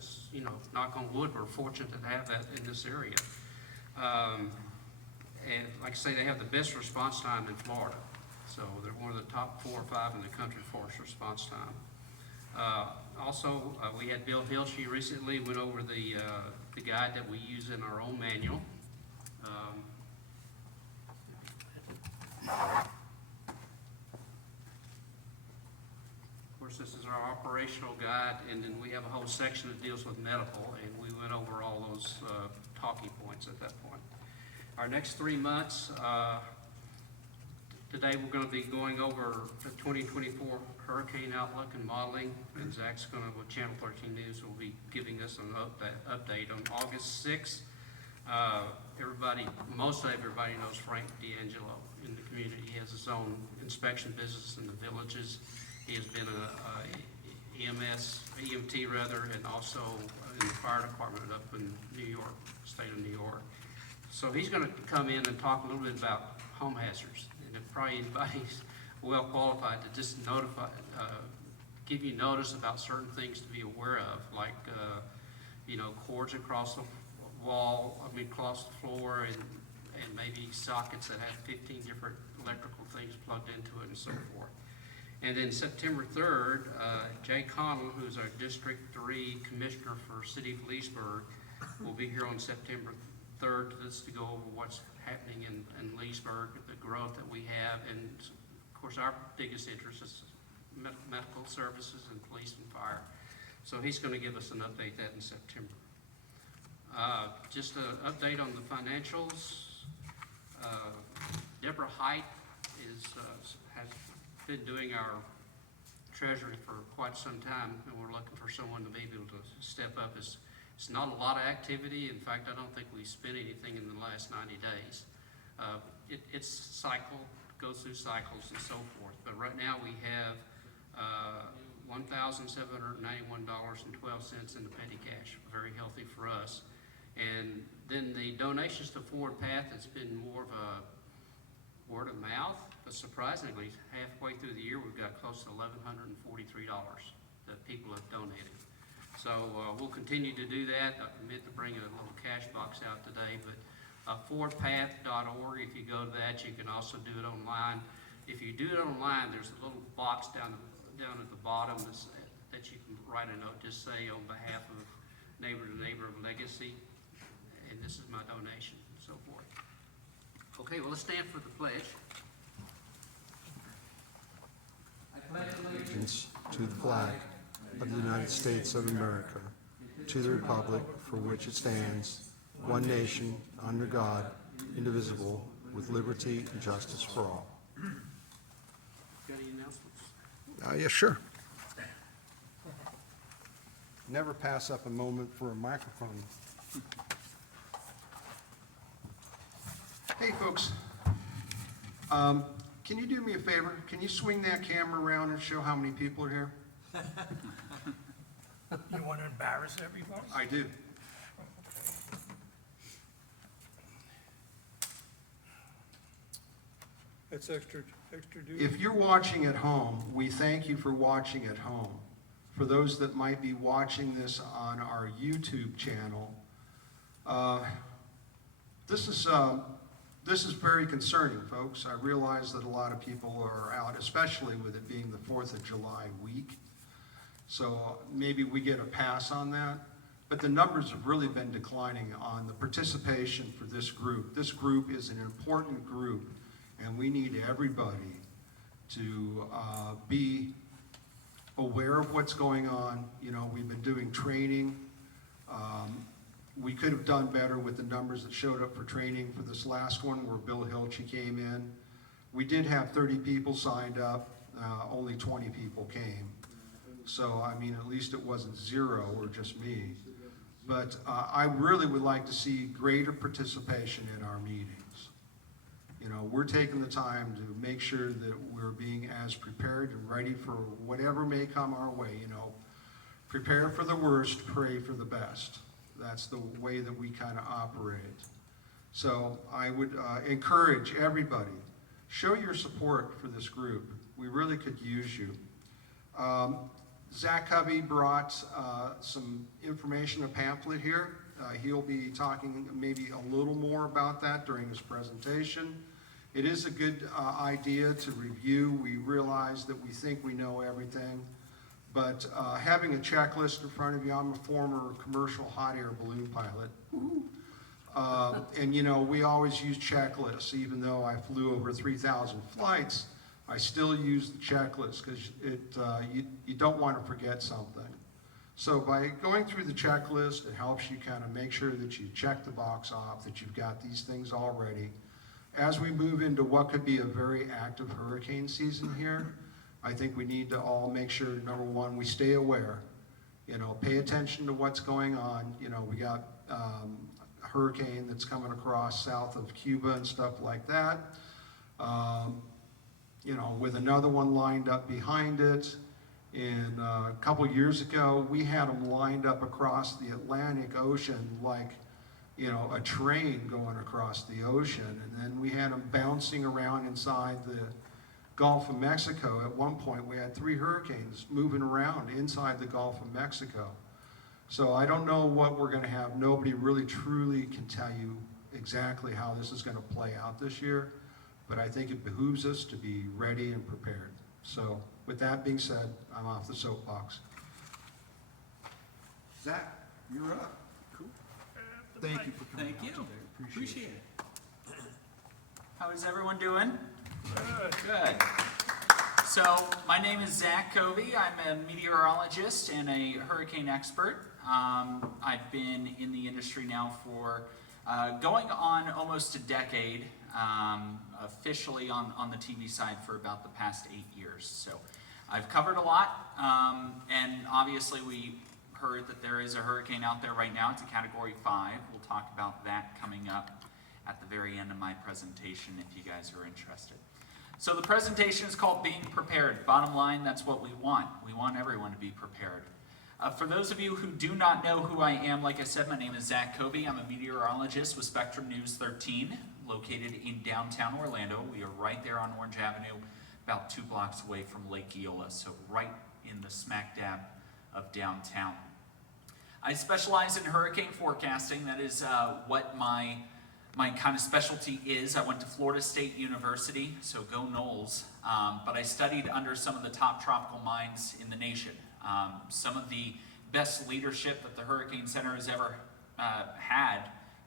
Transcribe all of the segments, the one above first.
that's, you know, knock on wood, we're fortunate to have that in this area. And like I say, they have the best response time in Florida. So they're one of the top 4 or 5 in the country for response time. Also, we had Bill Hilsche recently went over the guide that we use in our own manual. Of course, this is our operational guide, and then we have a whole section that deals with medical, and we went over all those talking points at that point. Our next 3 months, today we're going to be going over the 2024 hurricane outlook and modeling, and Zach's going to, with Channel 13 News, will be giving us an update on August 6th. Most everybody knows Frank D'Angelo in the community. He has his own inspection business in the villages. He has been EMT rather, and also in the fire department up in New York, state of New York. So he's going to come in and talk a little bit about home hazards, and if probably anybody's well qualified to just give you notice about certain things to be aware of, like you know, cords across the wall, across the floor, and maybe sockets that have 15 different electrical things plugged into it and so forth. And then September 3rd, Jay Connell, who's our District 3 Commissioner for City of Leesburg, will be here on September 3rd to go over what's happening in Leesburg, the growth that we have, and of course our biggest interest is medical services and police and fire. So he's going to give us an update that in September. Just an update on the financials. Deborah Height has been doing our treasury for quite some time, and we're looking for someone to be able to step up. It's not a lot of activity. In fact, I don't think we spent anything in the last 90 days. It's cycle, goes through cycles and so forth. But right now we have $1,791.12 in the petty cash, very healthy for us. And then the donations to Forward Path has been more of a word of mouth, but surprisingly, halfway through the year, we've got close to $1,143 that people have donated. So we'll continue to do that. I meant to bring a little cash box out today, but forwardpath.org, if you go to that, you can also do it online. If you do it online, there's a little box down at the bottom that you can write a note, just say on behalf of Neighbor to Neighbor of Legacy, and this is my donation, and so forth. Okay, well, let's stand for the pledge. I pledge allegiance to the flag of the United States of America, to the republic for which it stands, one nation, under God, indivisible, with liberty and justice for all. Got any announcements? Yes, sure. Never pass up a moment for a microphone. Hey, folks. Can you do me a favor? Can you swing that camera around and show how many people are here? You want to embarrass everybody? I do. That's extra duty. If you're watching at home, we thank you for watching at home. For those that might be watching this on our YouTube channel, this is very concerning, folks. I realize that a lot of people are out, especially with it being the 4th of July week. So maybe we get a pass on that. But the numbers have really been declining on the participation for this group. This group is an important group, and we need everybody to be aware of what's going on. You know, we've been doing training. We could have done better with the numbers that showed up for training for this last one where Bill Hilsche came in. We did have 30 people signed up, only 20 people came. So, I mean, at least it wasn't zero or just me. But I really would like to see greater participation in our meetings. You know, we're taking the time to make sure that we're being as prepared and ready for whatever may come our way. You know, prepare for the worst, pray for the best. That's the way that we kind of operate. So I would encourage everybody, show your support for this group. We really could use you. Zach Covey brought some information, a pamphlet here. He'll be talking maybe a little more about that during his presentation. It is a good idea to review. We realize that we think we know everything, but having a checklist in front of you, I'm a former commercial hot air balloon pilot. And you know, we always use checklists. Even though I flew over 3,000 flights, I still use the checklist because you don't want to forget something. So by going through the checklist, it helps you kind of make sure that you check the box off, that you've got these things all ready. As we move into what could be a very active hurricane season here, I think we need to all make sure, number one, we stay aware. You know, pay attention to what's going on. You know, we got a hurricane that's coming across south of Cuba and stuff like that. You know, with another one lined up behind it. And a couple years ago, we had them lined up across the Atlantic Ocean like, you know, a train going across the ocean. And then we had them bouncing around inside the Gulf of Mexico. At one point, we had 3 hurricanes moving around inside the Gulf of Mexico. So I don't know what we're going to have. Nobody really truly can tell you exactly how this is going to play out this year. But I think it behooves us to be ready and prepared. So with that being said, I'm off the soapbox. Zach, you're up. Cool. Thank you for coming Thank out you. today. Appreciate it. How is everyone doing? Good. So my name is Zach Covey. I'm a meteorologist and a hurricane expert. I've been in the industry now for going on almost a decade, officially on the TV side for about the past 8 years. So I've covered a lot, and obviously we heard that there is a hurricane out there right now. It's a Category 5. We'll talk about that coming up at the very end of my presentation if you guys are interested. So the presentation is called Being Prepared. Bottom line, that's what we want. We want everyone to be prepared. For those of you who do not know who I am, like I said, my name is Zach Covey. I'm a meteorologist with Spectrum News 13, located in downtown Orlando. We are right there on Orange Avenue, about 2 blocks away from Lake Eola, so right in the smack dab of downtown. I specialize in hurricane forecasting. That is what my kind of specialty is. I went to Florida State University, so go Noles, but I studied under some of the top tropical minds in the nation. Some of the best leadership that the Hurricane Center has ever had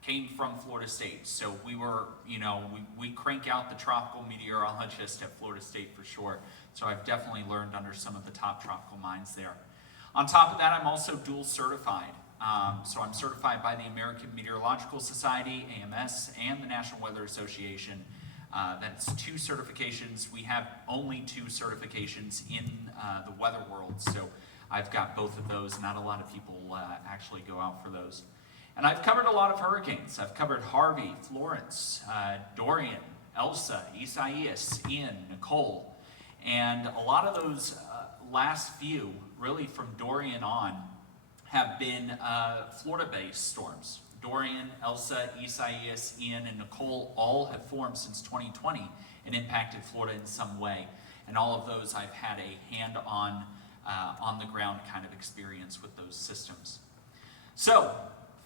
came from Florida State. So we were, you know, we crank out the tropical meteorologist at Florida State for sure. So I've definitely learned under some of the top tropical minds there. On top of that, I'm also dual certified. So I'm certified by the American Meteorological Society, AMS, and the National Weather Association. That's 2 certifications. We have only 2 certifications in the weather world, so I've got both of those. Not a lot of people actually go out for those. And I've covered a lot of hurricanes. I've covered Harvey, Florence, Dorian, Elsa, Isaias, Ian, Nicole, and a lot of those last few, really from Dorian on, have been Florida-based storms. Dorian, Elsa, Isaias, Ian, and Nicole all have formed since 2020 and impacted Florida in some way. And all of those I've had a hand-on, on-the-ground kind of experience with those systems. So,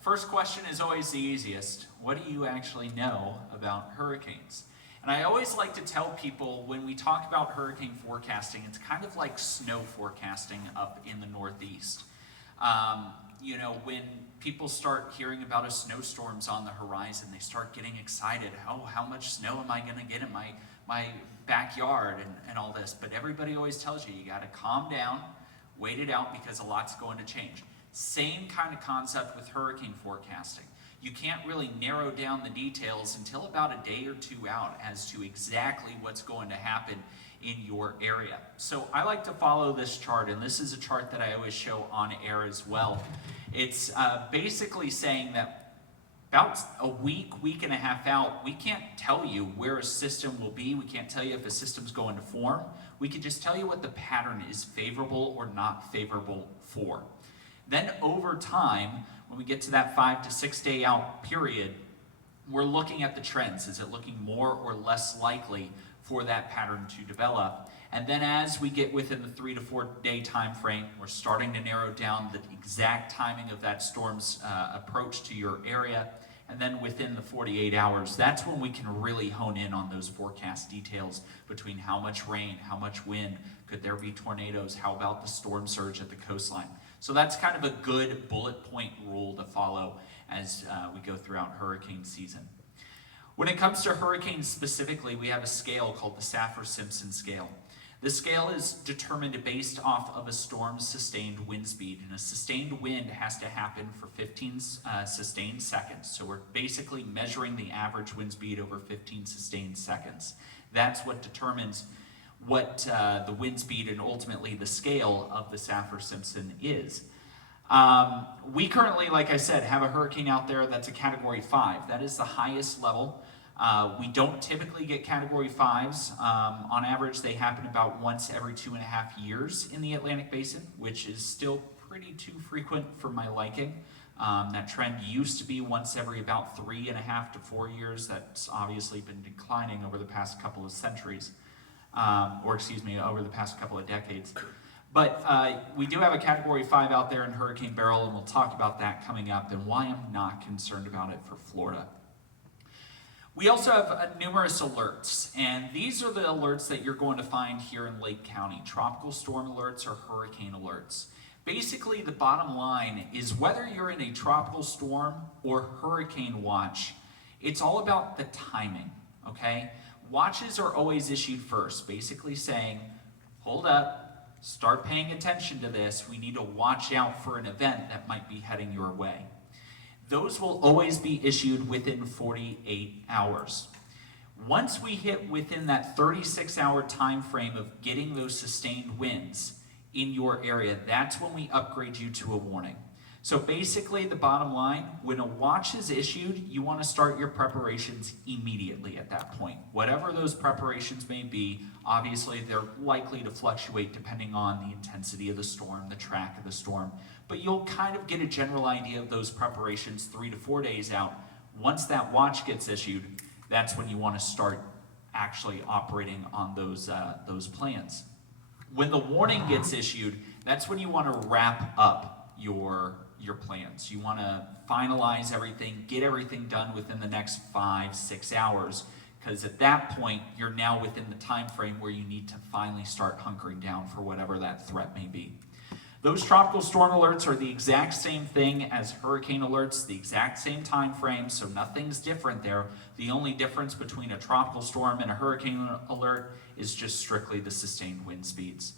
first question is always the easiest. What do you actually know about hurricanes? And I always like to tell people when we talk about hurricane forecasting, it's kind of like snow forecasting up in the Northeast. You know, when people start hearing about a snowstorm's on the horizon, they start getting excited. Oh, how much snow am I going to get in my backyard and all this? But everybody always tells you, you got to calm down, wait it out because a lot's going to change. Same kind of concept with hurricane forecasting. You can't really narrow down the details until about a day or 2 out as to exactly what's going to happen in your area. So I like to follow this chart, and this is a chart that I always show on air as well. It's basically saying that about a week and a half out, we can't tell you where a system will be. We can't tell you if a system's going to form. We can just tell you what the pattern is favorable or not favorable for. Then over time, when we get to that 5 to 6 day out period, we're looking at the trends. Is it looking more or less likely for that pattern to develop? And then as we get within the 3 to 4 day time frame, we're starting to narrow down the exact timing of that storm's approach to your area. And then within the 48 hours, that's when we can really hone in on those forecast details between how much rain, how much wind, could there be tornadoes, how about the storm surge at the coastline. So that's kind of a good bullet point rule to follow as we go throughout hurricane season. When it comes to hurricanes specifically, we have a scale called the Saffir-Simpson scale. This scale is determined based off of a storm's sustained wind speed, and a sustained wind has to happen for 15 sustained seconds. So we're basically measuring the average wind speed over 15 sustained seconds. That's what determines what the wind speed and ultimately the scale of the Saffir-Simpson is. We currently, like I said, have a hurricane out there that's a Category 5. That is the highest level. We don't typically get Category 5s. On average, they happen about once every 2.5 years in the Atlantic Basin, which is still pretty too frequent for my liking. That trend used to be once every about 3.5 to 4 years. That's obviously been declining over the past couple of centuries, over the past couple of decades. But we do have a Category 5 out there in Hurricane Beryl, and we'll talk about that coming up and why I'm not concerned about it for Florida. We also have numerous alerts, and these are the alerts that you're going to find here in Lake County, tropical storm alerts or hurricane alerts. Basically, the bottom line is whether you're in a tropical storm or hurricane watch, it's all about the timing, okay? Watches are always issued first, basically saying, hold up, start paying attention to this, we need to watch out for an event that might be heading your way. Those will always be issued within 48 hours. Once we hit within that 36-hour time frame of getting those sustained winds in your area, that's when we upgrade you to a warning. So basically, the bottom line, when a watch is issued, you want to start your preparations immediately at that point. Whatever those preparations may be, obviously they're likely to fluctuate depending on the intensity of the storm, the track of the storm, but you'll kind of get a general idea of those preparations 3 to 4 days out. Once that watch gets issued, that's when you want to start actually operating on those plans. When the warning gets issued, that's when you want to wrap up your plans. You want to finalize everything, get everything done within the next 5-6 hours, because at that point, you're now within the time frame where you need to finally start hunkering down for whatever that threat may be. Those tropical storm alerts are the exact same thing as hurricane alerts, the exact same time frame, so nothing's different there. The only difference between a tropical storm and a hurricane alert is just strictly the sustained wind speeds.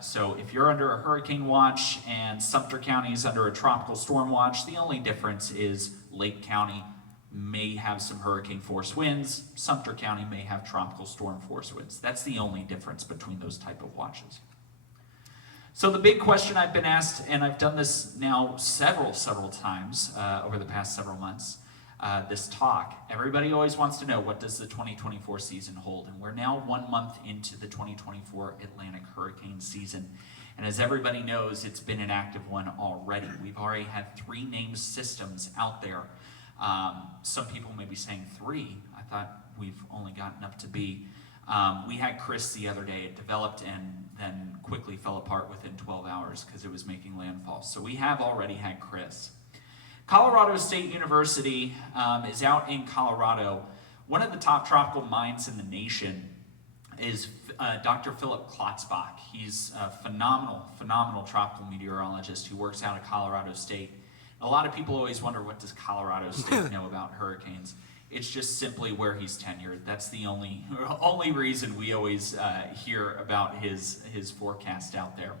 So if you're under a hurricane watch and Sumter County is under a tropical storm watch, the only difference is Lake County may have some hurricane force winds, Sumter County may have tropical storm force winds. That's the only difference between those type of watches. So the big question I've been asked, and I've done this now several times over the past several months, this talk, everybody always wants to know, what does the 2024 season hold? And we're now 1 month into the 2024 Atlantic hurricane season. And as everybody knows, it's been an active one already. We've already had 3 named systems out there. Some people may be saying 3. I thought we've only gotten up to B. We had Chris the other day. It developed and then quickly fell apart within 12 hours because it was making landfall. So we have already had Chris. Colorado State University is out in Colorado. One of the top tropical minds in the nation is Dr. Philip Klotzbach. He's a phenomenal tropical meteorologist who works out of Colorado State. A lot of people always wonder, what does Colorado State know about hurricanes? It's just simply where he's tenured. That's the only reason we always hear about his forecast out there.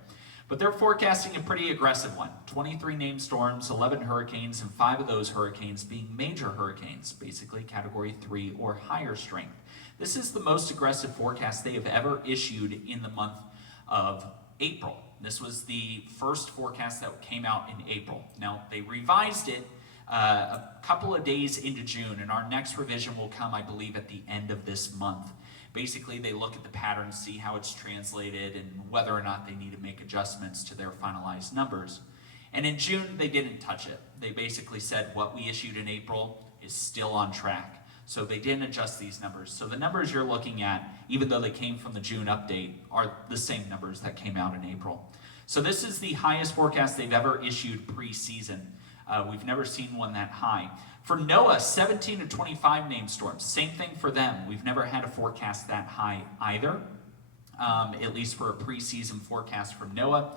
But they're forecasting a pretty aggressive one. 23 named storms, 11 hurricanes, and 5 of those hurricanes being major hurricanes, basically Category 3 or higher strength. This is the most aggressive forecast they have ever issued in the month of April. This was the first forecast that came out in April. Now, they revised it a couple of days into June, and our next revision will come, I believe, at the end of this month. Basically, they look at the pattern, see how it's translated, and whether or not they need to make adjustments to their finalized numbers. And in June, they didn't touch it. They basically said what we issued in April is still on track. So they didn't adjust these numbers. So the numbers you're looking at, even though they came from the June update, are the same numbers that came out in April. So this is the highest forecast they've ever issued pre-season. We've never seen one that high. For NOAA, 17 to 25 named storms. Same thing for them. We've never had a forecast that high either, at least for a preseason forecast from NOAA.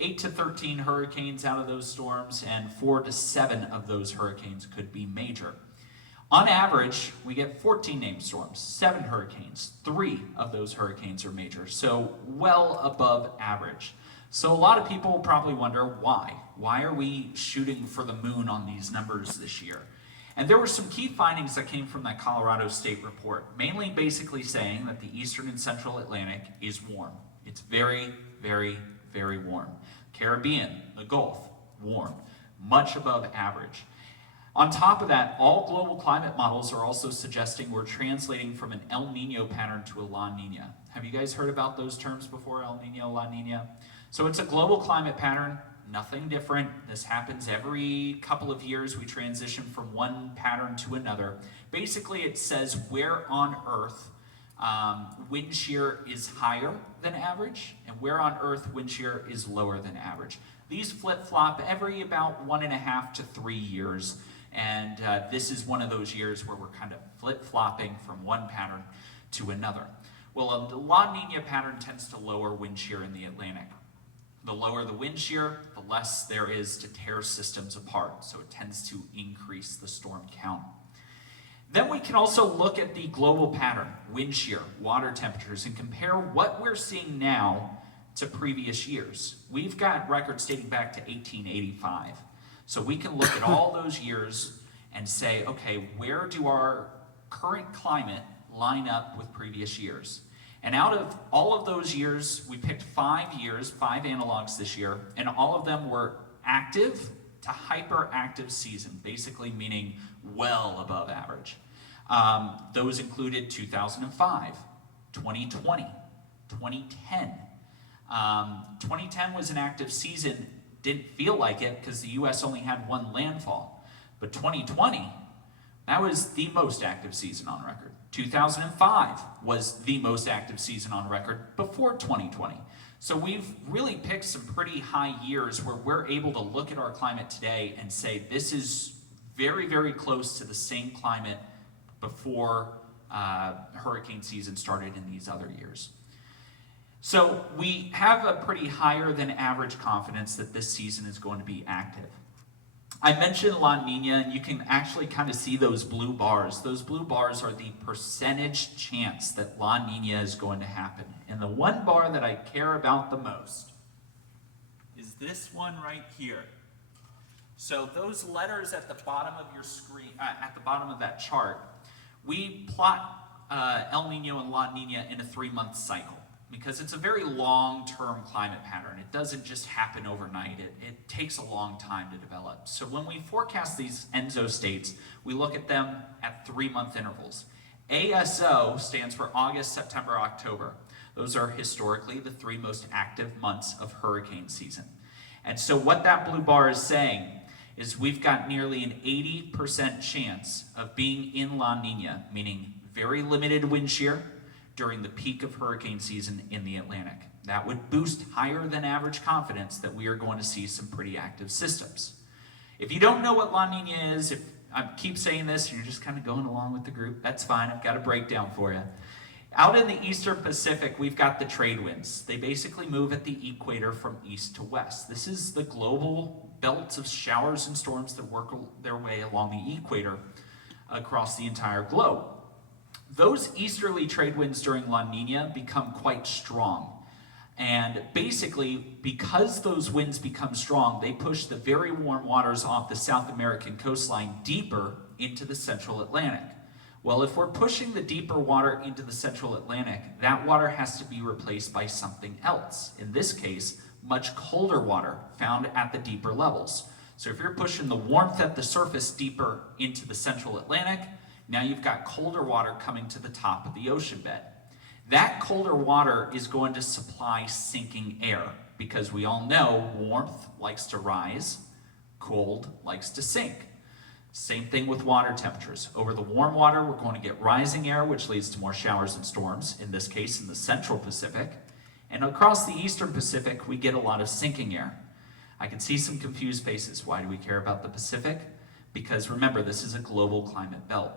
8 to 13 hurricanes out of those storms, and 4 to 7 of those hurricanes could be major. On average, we get 14 named storms, 7 hurricanes. 3 of those hurricanes are major, so well above average. So a lot of people probably wonder why. Why are we shooting for the moon on these numbers this year? And there were some key findings that came from that Colorado State report, mainly basically saying that the eastern and central Atlantic is warm. It's very, very, very warm. Caribbean, the Gulf, warm, much above average. On top of that, all global climate models are also suggesting we're translating from an El Nino pattern to a La Nina. Have you guys heard about those terms before, El Nino, La Nina? So it's a global climate pattern, nothing different. This happens every couple of years. We transition from one pattern to another. Basically, it says where on Earth wind shear is higher than average, and where on Earth wind shear is lower than average. These flip-flop every about 1.5 to 3 years, and this is one of those years where we're kind of flip-flopping from one pattern to another. Well, a La Nina pattern tends to lower wind shear in the Atlantic. The lower the wind shear, the less there is to tear systems apart, so it tends to increase the storm count. Then we can also look at the global pattern, wind shear, water temperatures, and compare what we're seeing now to previous years. We've got records dating back to 1885. So we can look at all those years and say, okay, where do our current climate line up with previous years? And out of all of those years, we picked 5 years, 5 analogs this year, and all of them were active to hyperactive season, basically meaning well above average. Those included 2005, 2020, 2010. 2010 was an active season, didn't feel like it because the US only had 1 landfall. But 2020, that was the most active season on record. 2005 was the most active season on record before 2020. So we've really picked some pretty high years where we're able to look at our climate today and say this is very, very close to the same climate before hurricane season started in these other years. So we have a pretty higher than average confidence that this season is going to be active. I mentioned La Nina, and you can actually kind of see those blue bars. Those blue bars are the percentage chance that La Nina is going to happen. And the one bar that I care about the most is this one right here. So those letters at the bottom of your screen, at the bottom of that chart, we plot El Nino and La Nina in a 3-month cycle, because it's a very long-term climate pattern. It doesn't just happen overnight. It takes a long time to develop. So when we forecast these ENSO states, we look at them at 3-month intervals. ASO stands for August, September, October. Those are historically the 3 most active months of hurricane season. And so what that blue bar is saying is we've got nearly an 80% chance of being in La Nina, meaning very limited wind shear, during the peak of hurricane season in the Atlantic. That would boost higher than average confidence that we are going to see some pretty active systems. If you don't know what La Nina is, if I keep saying this, you're just kind of going along with the group, that's fine, I've got a breakdown for you. Out in the Eastern Pacific, we've got the trade winds. They basically move at the equator from east to west. This is the global belt of showers and storms that work their way along the equator across the entire globe. Those easterly trade winds during La Nina become quite strong. And basically, because those winds become strong, they push the very warm waters off the South American coastline deeper into the central Atlantic. Well, if we're pushing the deeper water into the central Atlantic, that water has to be replaced by something else. In this case, much colder water found at the deeper levels. So if you're pushing the warmth at the surface deeper into the central Atlantic, now you've got colder water coming to the top of the ocean bed. That colder water is going to supply sinking air, because we all know warmth likes to rise, cold likes to sink. Same thing with water temperatures. Over the warm water, we're going to get rising air, which leads to more showers and storms, in this case in the central Pacific. And across the eastern Pacific, we get a lot of sinking air. I can see some confused faces. Why do we care about the Pacific? Because remember, this is a global climate belt.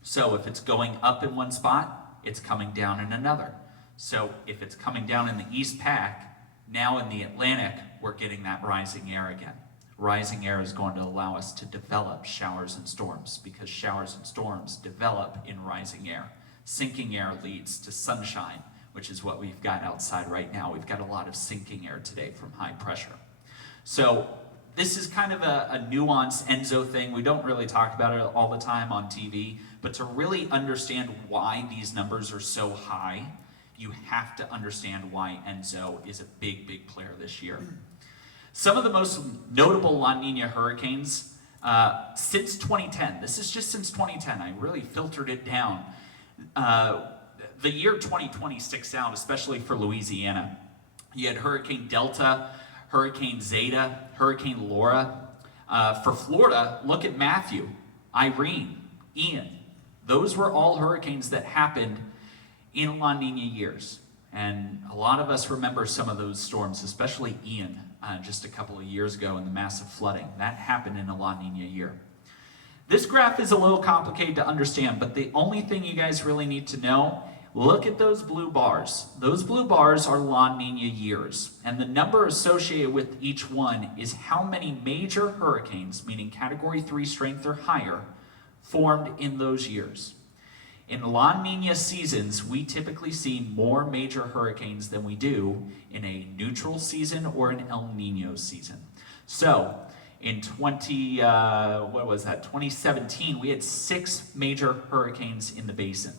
So if it's going up in one spot, it's coming down in another. So if it's coming down in the East Pac, now in the Atlantic, we're getting that rising air again. Rising air is going to allow us to develop showers and storms, because showers and storms develop in rising air. Sinking air leads to sunshine, which is what we've got outside right now. We've got a lot of sinking air today from high pressure. So this is kind of a nuanced ENSO thing. We don't really talk about it all the time on TV, but to really understand why these numbers are so high, you have to understand why ENSO is a big, big player this year. Some of the most notable La Nina hurricanes since 2010, this is just since 2010, I really filtered it down. The year 2020 sticks out, especially for Louisiana. You had Hurricane Delta, Hurricane Zeta, Hurricane Laura. For Florida, look at Matthew, Irene, Ian. Those were all hurricanes that happened in La Nina years. And a lot of us remember some of those storms, especially Ian, just a couple of years ago in the massive flooding. That happened in a La Nina year. This graph is a little complicated to understand, but the only thing you guys really need to know, look at those blue bars. Those blue bars are La Nina years, and the number associated with each one is how many major hurricanes, meaning Category 3 strength or higher, formed in those years. In La Nina seasons, we typically see more major hurricanes than we do in a neutral season or an El Nino season. So in 2017, we had 6 major hurricanes in the basin.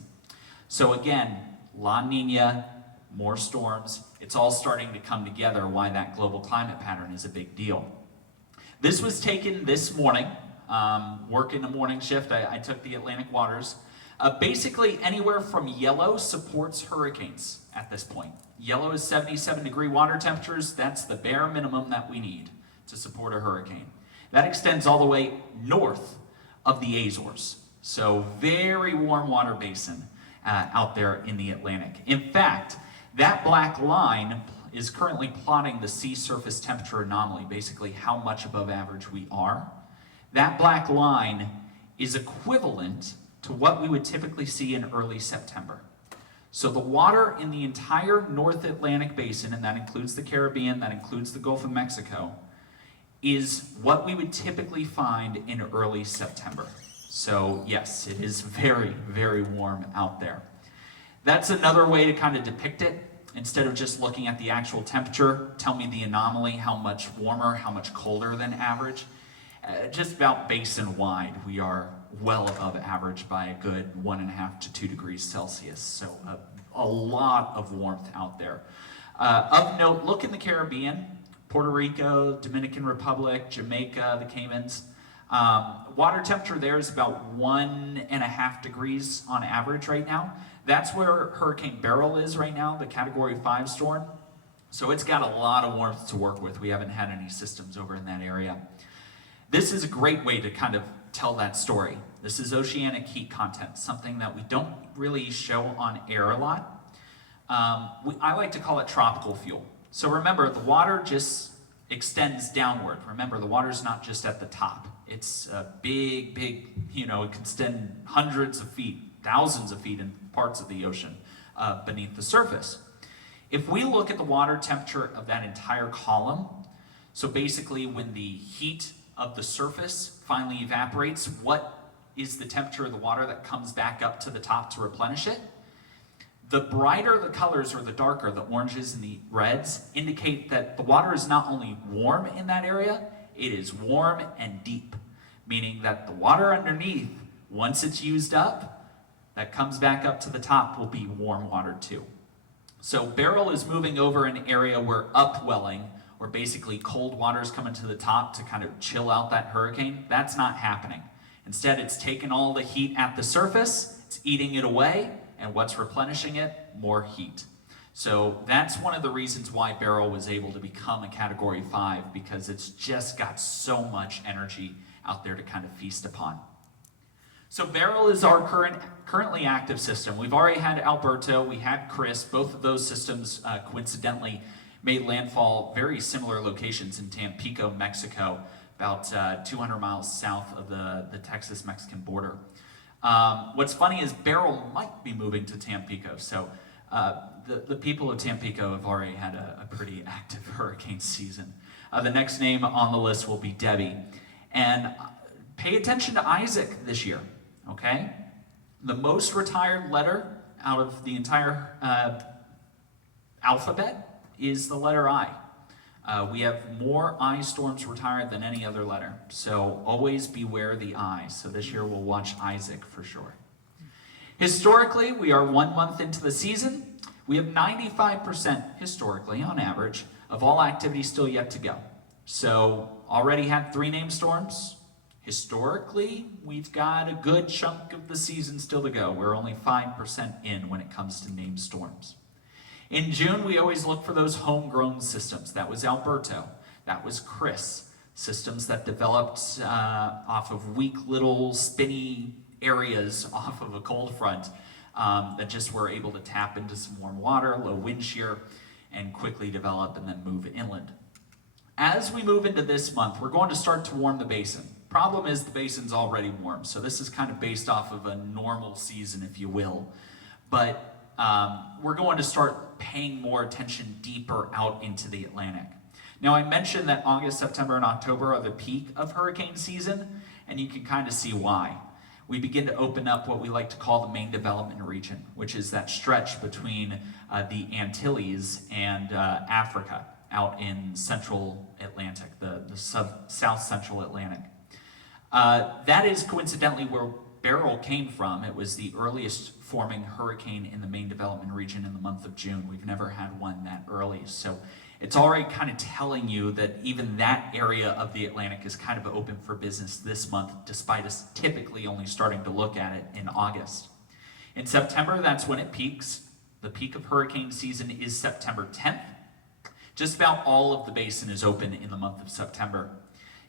So again, La Nina, more storms, it's all starting to come together why that global climate pattern is a big deal. This was taken this morning, working a morning shift. I took the Atlantic waters. Basically, anywhere from yellow supports hurricanes at this point. Yellow is 77-degree water temperatures. That's the bare minimum that we need to support a hurricane. That extends all the way north of the Azores. So very warm water basin out there in the Atlantic. In fact, that black line is currently plotting the sea surface temperature anomaly, basically how much above average we are. That black line is equivalent to what we would typically see in early September. So the water in the entire North Atlantic basin, and that includes the Caribbean, that includes the Gulf of Mexico, is what we would typically find in early September. So yes, it is very, very warm out there. That's another way to kind of depict it. Instead of just looking at the actual temperature, tell me the anomaly, how much warmer, how much colder than average. Just about basin-wide, we are well above average by a good 1.5 to 2 degrees Celsius. So a lot of warmth out there. Of note, look in the Caribbean, Puerto Rico, Dominican Republic, Jamaica, the Caymans. Water temperature there is about 1.5 degrees on average right now. That's where Hurricane Beryl is right now, the Category 5 storm. So it's got a lot of warmth to work with. We haven't had any systems over in that area. This is a great way to kind of tell that story. This is oceanic heat content, something that we don't really show on air a lot. I like to call it tropical fuel. So remember, the water just extends downward. Remember, the water's not just at the top. It's a big, it can extend hundreds of feet, thousands of feet in parts of the ocean beneath the surface. If we look at the water temperature of that entire column, so basically when the heat of the surface finally evaporates, what is the temperature of the water that comes back up to the top to replenish it? The brighter the colors or the darker, the oranges and the reds, indicate that the water is not only warm in that area, it is warm and deep, meaning that the water underneath, once it's used up, that comes back up to the top will be warm water too. So Beryl is moving over an area where upwelling, or basically cold water's coming to the top to kind of chill out that hurricane. That's not happening. Instead, it's taking all the heat at the surface, it's eating it away, and what's replenishing it? More heat. So that's one of the reasons why Beryl was able to become a Category 5, because it's just got so much energy out there to kind of feast upon. So Beryl is our currently active system. We've already had Alberto, we had Chris. Both of those systems coincidentally made landfall very similar locations in Tampico, Mexico, about 200 miles south of the Texas-Mexican border. What's funny is Beryl might be moving to Tampico, so the people of Tampico have already had a pretty active hurricane season. The next name on the list will be Debbie. And pay attention to Isaac this year, okay? The most retired letter out of the entire alphabet is the letter I. We have more I storms retired than any other letter, so always beware the I. So this year we'll watch Isaac for sure. Historically, we are 1 month into the season. We have 95% historically, on average, of all activity still yet to go. So already had 3 named storms. Historically, we've got a good chunk of the season still to go. We're only 5% in when it comes to named storms. In June, we always look for those homegrown systems. That was Alberto. That was Chris. Systems that developed off of weak little spinny areas off of a cold front that just were able to tap into some warm water, low wind shear, and quickly develop and then move inland. As we move into this month, we're going to start to warm the basin. Problem is the basin's already warm, so this is kind of based off of a normal season, if you will. But we're going to start paying more attention deeper out into the Atlantic. Now, I mentioned that August, September, and October are the peak of hurricane season, and you can kind of see why. We begin to open up what we like to call the main development region, which is that stretch between the Antilles and Africa out in central Atlantic, the south central Atlantic. That is coincidentally where Beryl came from. It was the earliest forming hurricane in the main development region in the month of June. We've never had one that early. So it's already kind of telling you that even that area of the Atlantic is kind of open for business this month, despite us typically only starting to look at it in August. In September, that's when it peaks. The peak of hurricane season is September 10th. Just about all of the basin is open in the month of September.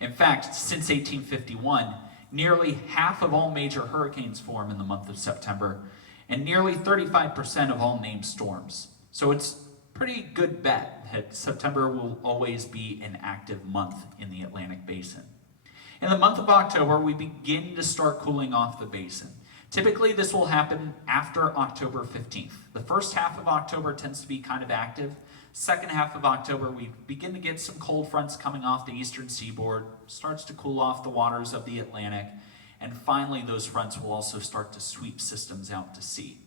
In fact, since 1851, nearly half of all major hurricanes form in the month of September, and nearly 35% of all named storms. So it's a pretty good bet that September will always be an active month in the Atlantic basin. In the month of October, we begin to start cooling off the basin. Typically, this will happen after October 15th. The first half of October tends to be kind of active. Second half of October, we begin to get some cold fronts coming off the eastern seaboard, starts to cool off the waters of the Atlantic, and finally those fronts will also start to sweep systems out to sea.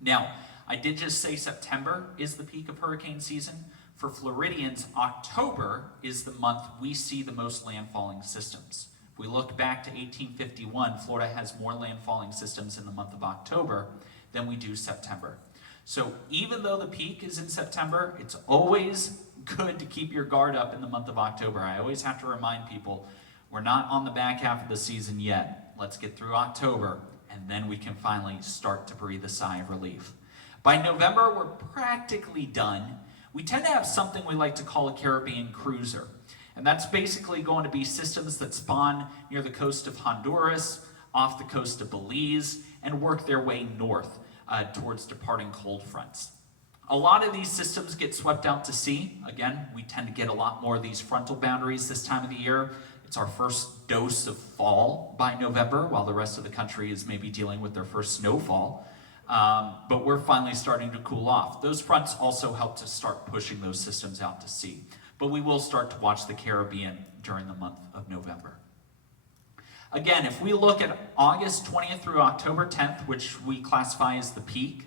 Now, I did just say September is the peak of hurricane season. For Floridians, October is the month we see the most landfalling systems. If we look back to 1851, Florida has more landfalling systems in the month of October than we do September. So even though the peak is in September, it's always good to keep your guard up in the month of October. I always have to remind people, we're not on the back half of the season yet. Let's get through October, and then we can finally start to breathe a sigh of relief. By November, we're practically done. We tend to have something we like to call a Caribbean cruiser. And that's basically going to be systems that spawn near the coast of Honduras, off the coast of Belize, and work their way north towards departing cold fronts. A lot of these systems get swept out to sea. Again, we tend to get a lot more of these frontal boundaries this time of the year. It's our first dose of fall by November, while the rest of the country is maybe dealing with their first snowfall. But we're finally starting to cool off. Those fronts also help to start pushing those systems out to sea. But we will start to watch the Caribbean during the month of November. Again, if we look at August 20th through October 10th, which we classify as the peak,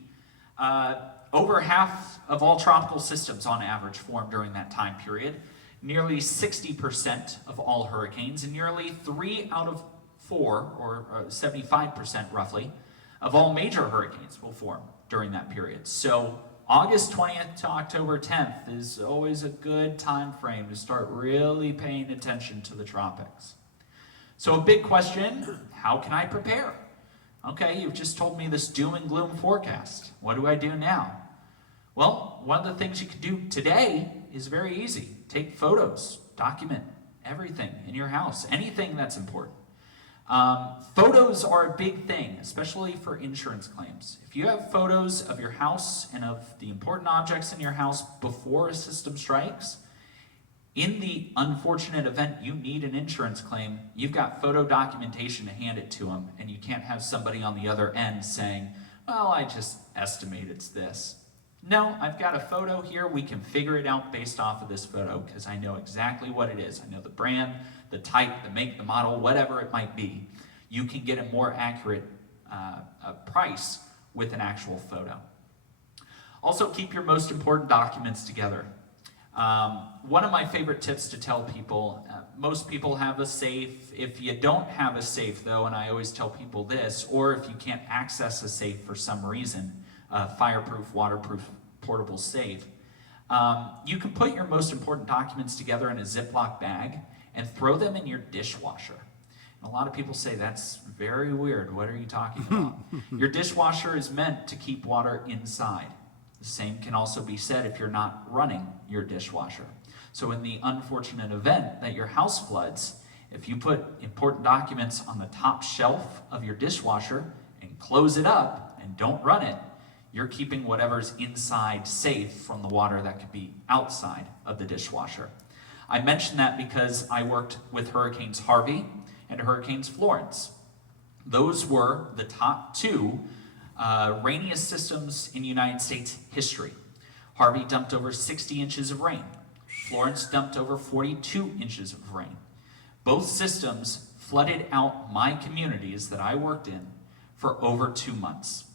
over half of all tropical systems on average form during that time period. Nearly 60% of all hurricanes, and nearly 3 out of 4, or 75% roughly, of all major hurricanes will form during that period. So August 20th to October 10th is always a good time frame to start really paying attention to the tropics. So a big question, how can I prepare? Okay, you've just told me this doom and gloom forecast. What do I do now? Well, one of the things you can do today is very easy. Take photos, document everything in your house, anything that's important. Photos are a big thing, especially for insurance claims. If you have photos of your house and of the important objects in your house before a system strikes, in the unfortunate event you need an insurance claim, you've got photo documentation to hand it to them, and you can't have somebody on the other end saying, well, I just estimate it's this. No, I've got a photo here. We can figure it out based off of this photo because I know exactly what it is. I know the brand, the type, the make, the model, whatever it might be. You can get a more accurate price with an actual photo. Also, keep your most important documents together. One of my favorite tips to tell people, most people have a safe. If you don't have a safe though, and I always tell people this, or if you can't access a safe for some reason, fireproof, waterproof, portable safe, you can put your most important documents together in a Ziploc bag and throw them in your dishwasher. And a lot of people say, that's very weird. What are you talking about? Your dishwasher is meant to keep water inside. The same can also be said if you're not running your dishwasher. So in the unfortunate event that your house floods, if you put important documents on the top shelf of your dishwasher and close it up and don't run it, you're keeping whatever's inside safe from the water that could be outside of the dishwasher. I mention that because I worked with Hurricanes Harvey and Hurricanes Florence. Those were the top two rainiest systems in United States history. Harvey dumped over 60 inches of rain. Florence dumped over 42 inches of rain. Both systems flooded out my communities that I worked in for over 2 months.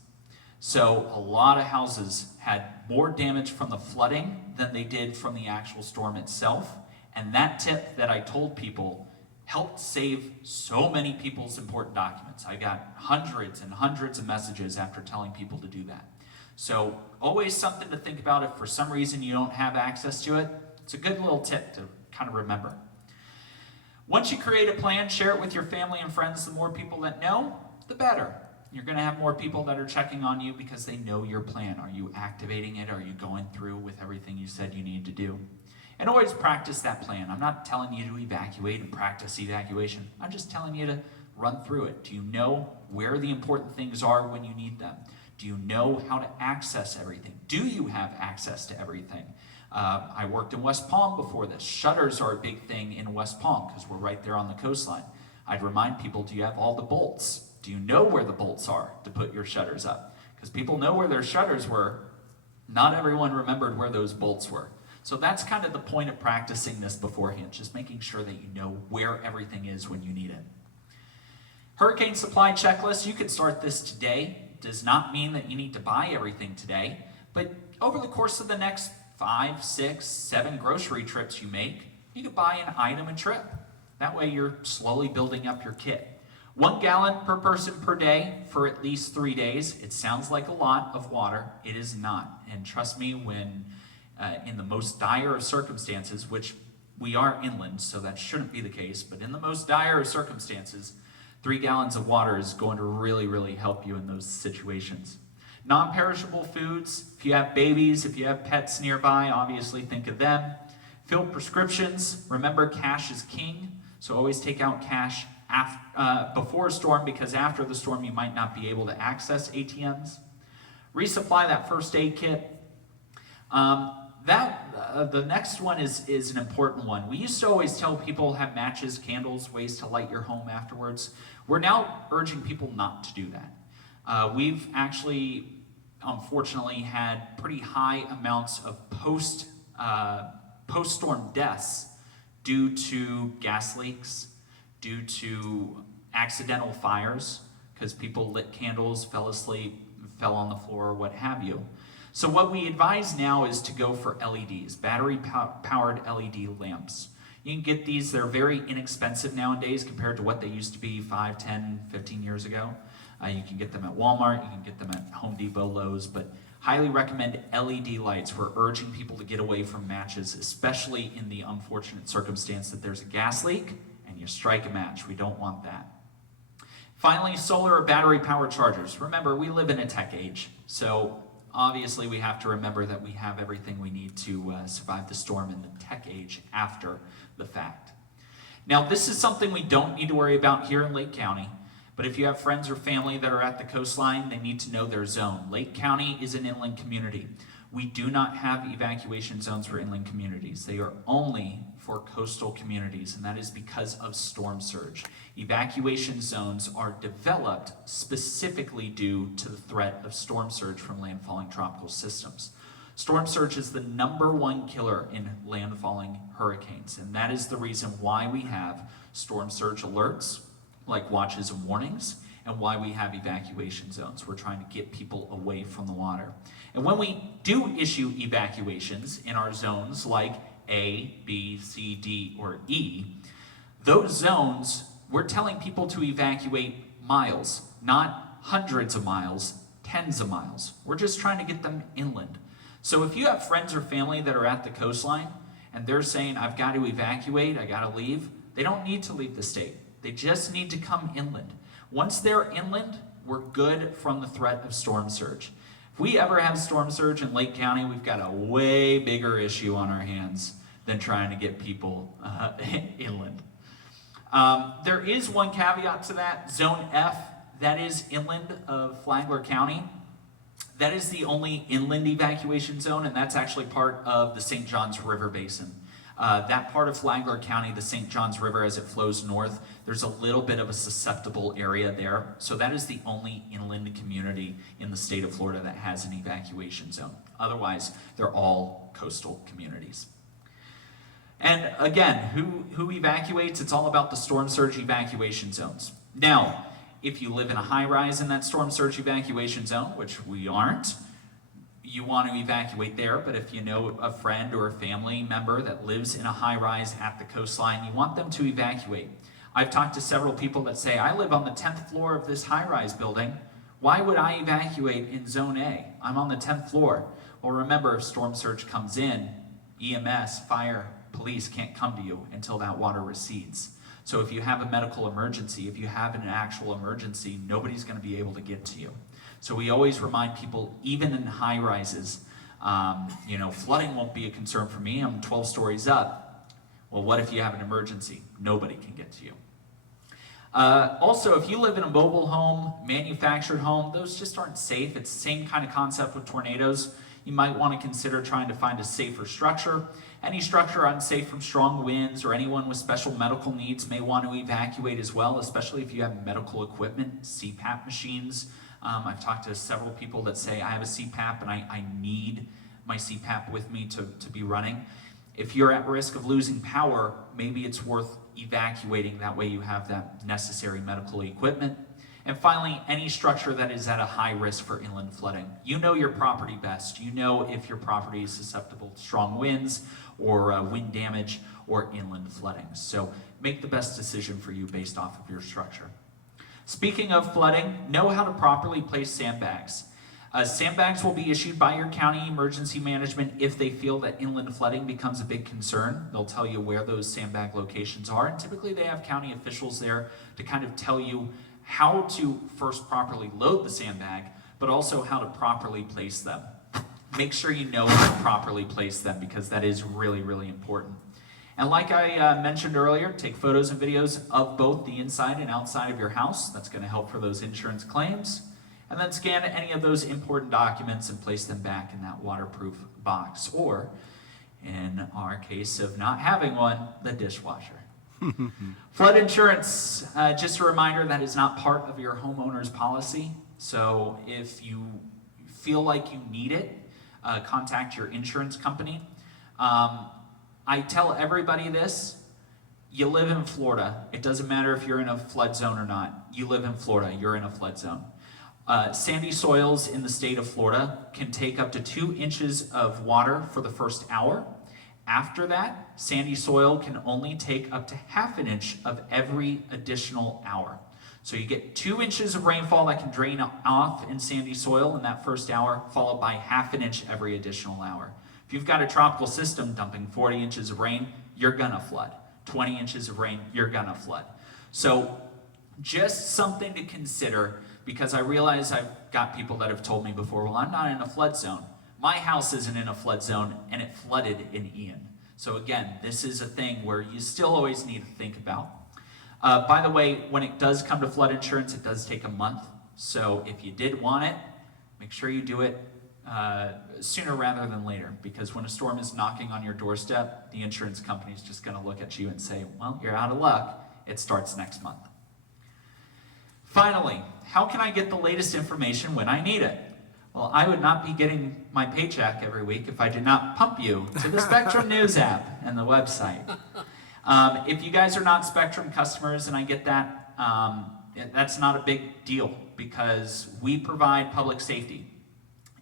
So a lot of houses had more damage from the flooding than they did from the actual storm itself. And that tip that I told people helped save so many people's important documents. I got hundreds and hundreds of messages after telling people to do that. So always something to think about. If for some reason you don't have access to it, it's a good little tip to kind of remember. Once you create a plan, share it with your family and friends. The more people that know, the better. You're going to have more people that are checking on you because they know your plan. Are you activating it? Are you going through with everything you said you need to do? And always practice that plan. I'm not telling you to evacuate and practice evacuation. I'm just telling you to run through it. Do you know where the important things are when you need them? Do you know how to access everything? Do you have access to everything? I worked in West Palm before this. Shutters are a big thing in West Palm because we're right there on the coastline. I'd remind people, do you have all the bolts? Do you know where the bolts are to put your shutters up? Because people know where their shutters were. Not everyone remembered where those bolts were. So that's kind of the point of practicing this beforehand, just making sure that you know where everything is when you need it. Hurricane supply checklist, you could start this today. Does not mean that you need to buy everything today, but over the course of the next 5, 6, 7 grocery trips you make, you could buy an item a trip. That way you're slowly building up your kit. 1 gallon per person per day for at least 3 days. It sounds like a lot of water. It is not. And trust me, when in the most dire of circumstances, which we are inland, so that shouldn't be the case, but in the most dire of circumstances, 3 gallons of water is going to really, really help you in those situations. Non-perishable foods, if you have babies, if you have pets nearby, obviously think of them. Fill prescriptions. Remember, cash is king, so always take out cash before a storm, because after the storm you might not be able to access ATMs. Resupply that first aid kit. The next one is an important one. We used to always tell people have matches, candles, ways to light your home afterwards. We're now urging people not to do that. We've actually, unfortunately, had pretty high amounts of post-storm deaths due to gas leaks, due to accidental fires, because people lit candles, fell asleep, fell on the floor, what have you. So what we advise now is to go for LEDs, battery-powered LED lamps. You can get these, they're very inexpensive nowadays compared to what they used to be 5, 10, 15 years ago. You can get them at Walmart, you can get them at Home Depot, Lowe's, but highly recommend LED lights. We're urging people to get away from matches, especially in the unfortunate circumstance that there's a gas leak and you strike a match. We don't want that. Finally, solar or battery-powered chargers. Remember, we live in a tech age, so obviously we have to remember that we have everything we need to survive the storm in the tech age after the fact. Now, this is something we don't need to worry about here in Lake County, but if you have friends or family that are at the coastline, they need to know their zone. Lake County is an inland community. We do not have evacuation zones for inland communities. They are only for coastal communities, and that is because of storm surge. Evacuation zones are developed specifically due to the threat of storm surge from landfalling tropical systems. Storm surge is the #1 killer in landfalling hurricanes, and that is the reason why we have storm surge alerts, like watches and warnings, and why we have evacuation zones. We're trying to get people away from the water. And when we do issue evacuations in our zones like A, B, C, D, or E, those zones, we're telling people to evacuate miles, not hundreds of miles, tens of miles. We're just trying to get them inland. So if you have friends or family that are at the coastline and they're saying, I've got to evacuate, I got to leave, they don't need to leave the state. They just need to come inland. Once they're inland, we're good from the threat of storm surge. If we ever have storm surge in Lake County, we've got a way bigger issue on our hands than trying to get people inland. There is one caveat to that. Zone F, that is inland of Flagler County. That is the only inland evacuation zone, and that's actually part of the St. Johns River Basin. That part of Flagler County, the St. Johns River, as it flows north, there's a little bit of a susceptible area there. So that is the only inland community in the state of Florida that has an evacuation zone. Otherwise, they're all coastal communities. And again, who evacuates? It's all about the storm surge evacuation zones. Now, if you live in a high rise in that storm surge evacuation zone, which we aren't, you want to evacuate there. But if you know a friend or a family member that lives in a high rise at the coastline, you want them to evacuate. I've talked to several people that say, I live on the 10th floor of this high rise building. Why would I evacuate in zone A? I'm on the 10th floor. Well, remember, if storm surge comes in, EMS, fire, police can't come to you until that water recedes. So if you have a medical emergency, if you have an actual emergency, nobody's going to be able to get to you. So we always remind people, even in high rises, flooding won't be a concern for me. I'm 12 stories up. Well, what if you have an emergency? Nobody can get to you. Also, if you live in a mobile home, manufactured home, those just aren't safe. It's the same kind of concept with tornadoes. You might want to consider trying to find a safer structure. Any structure unsafe from strong winds or anyone with special medical needs may want to evacuate as well, especially if you have medical equipment, CPAP machines. I've talked to several people that say, I have a CPAP and I need my CPAP with me to be running. If you're at risk of losing power, maybe it's worth evacuating. That way you have that necessary medical equipment. And finally, any structure that is at a high risk for inland flooding. You know your property best. You know if your property is susceptible to strong winds or wind damage or inland flooding. So make the best decision for you based off of your structure. Speaking of flooding, know how to properly place sandbags. Sandbags will be issued by your county emergency management if they feel that inland flooding becomes a big concern. They'll tell you where those sandbag locations are, and typically they have county officials there to kind of tell you how to first properly load the sandbag, but also how to properly place them. Make sure you know how to properly place them because that is really, really important. And like I mentioned earlier, take photos and videos of both the inside and outside of your house. That's going to help for those insurance claims. And then scan any of those important documents and place them back in that waterproof box, or in our case of not having one, the dishwasher. Flood insurance, just a reminder, that is not part of your homeowner's policy. So if you feel like you need it, contact your insurance company. I tell everybody this: you live in Florida. It doesn't matter if you're in a flood zone or not. You live in Florida, you're in a flood zone. Sandy soils in the state of Florida can take up to 2 inches of water for the first hour. After that, sandy soil can only take up to ½ an inch of every additional hour. So you get 2 inches of rainfall that can drain off in sandy soil in that first hour, followed by ½ an inch every additional hour. If you've got a tropical system dumping 40 inches of rain, you're gonna flood. 20 inches of rain, you're gonna flood. So just something to consider, because I realize I've got people that have told me before, well, I'm not in a flood zone. My house isn't in a flood zone, and it flooded in Ian. So again, this is a thing where you still always need to think about. By the way, when it does come to flood insurance, it does take a month. So if you did want it, make sure you do it sooner rather than later, because when a storm is knocking on your doorstep, the insurance company is just going to look at you and say, well, you're out of luck. It starts next month. Finally, how can I get the latest information when I need it? Well, I would not be getting my paycheck every week if I did not pump you to the Spectrum News app and the website. If you guys are not Spectrum customers, and I get that, that's not a big deal, because we provide public safety.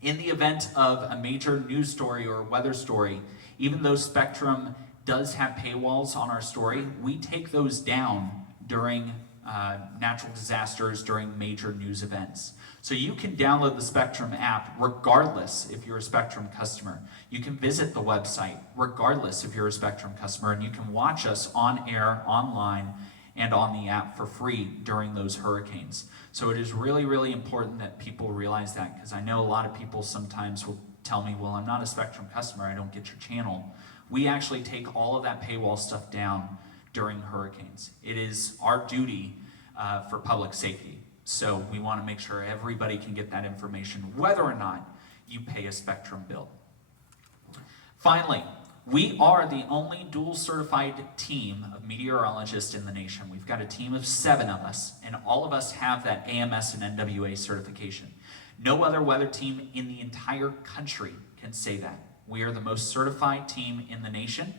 In the event of a major news story or weather story, even though Spectrum does have paywalls on our story, we take those down during natural disasters, during major news events. So you can download the Spectrum app regardless if you're a Spectrum customer. You can visit the website regardless if you're a Spectrum customer, and you can watch us on air, online, and on the app for free during those hurricanes. So it is really, really important that people realize that, because I know a lot of people sometimes will tell me, well, I'm not a Spectrum customer, I don't get your channel. We actually take all of that paywall stuff down during hurricanes. It is our duty for public safety. So we want to make sure everybody can get that information, whether or not you pay a Spectrum bill. Finally, we are the only dual certified team of meteorologists in the nation. We've got a team of 7 of us, and all of us have that AMS and NWA certification. No other weather team in the entire country can say that. We are the most certified team in the nation.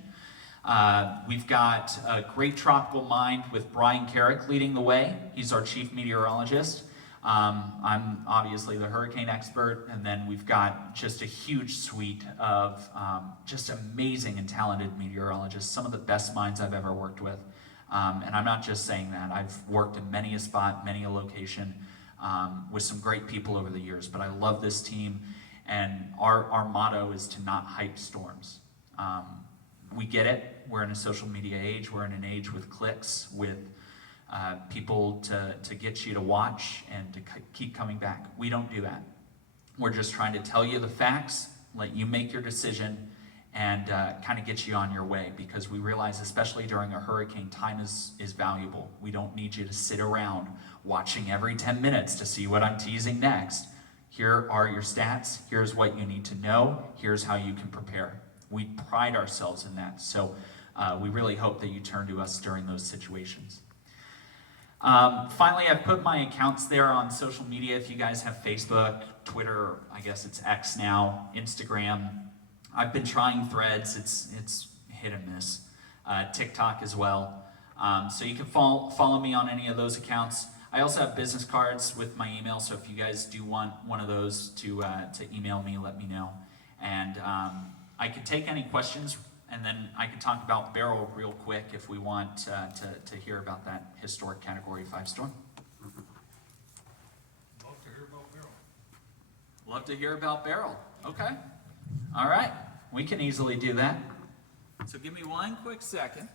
We've got a great tropical mind with Brian Carrick leading the way. He's our chief meteorologist. I'm obviously the hurricane expert, and then we've got just a huge suite of just amazing and talented meteorologists, some of the best minds I've ever worked with. And I'm not just saying that. I've worked in many a spot, many a location, with some great people over the years, but I love this team, and our motto is to not hype storms. We get it. We're in a social media age. We're in an age with clicks, with people to get you to watch and to keep coming back. We don't do that. We're just trying to tell you the facts, let you make your decision, and kind of get you on your way, because we realize, especially during a hurricane, time is valuable. We don't need you to sit around watching every 10 minutes to see what I'm teasing next. Here are your stats. Here's what you need to know. Here's how you can prepare. We pride ourselves in that, so we really hope that you turn to us during those situations. Finally, I've put my accounts there on social media. If you guys have Facebook, Twitter, I guess it's X now, Instagram. I've been trying Threads. It's hit and miss. TikTok as well. So you can follow me on any of those accounts. I also have business cards with my email, so if you guys do want one of those to email me, let me know. And I could take any questions, and then I could talk about Beryl real quick if we want to hear about that historic Category 5 storm. Love to hear about Beryl. Love to hear about Beryl. Okay. All right. We can easily do that. So give me one quick second.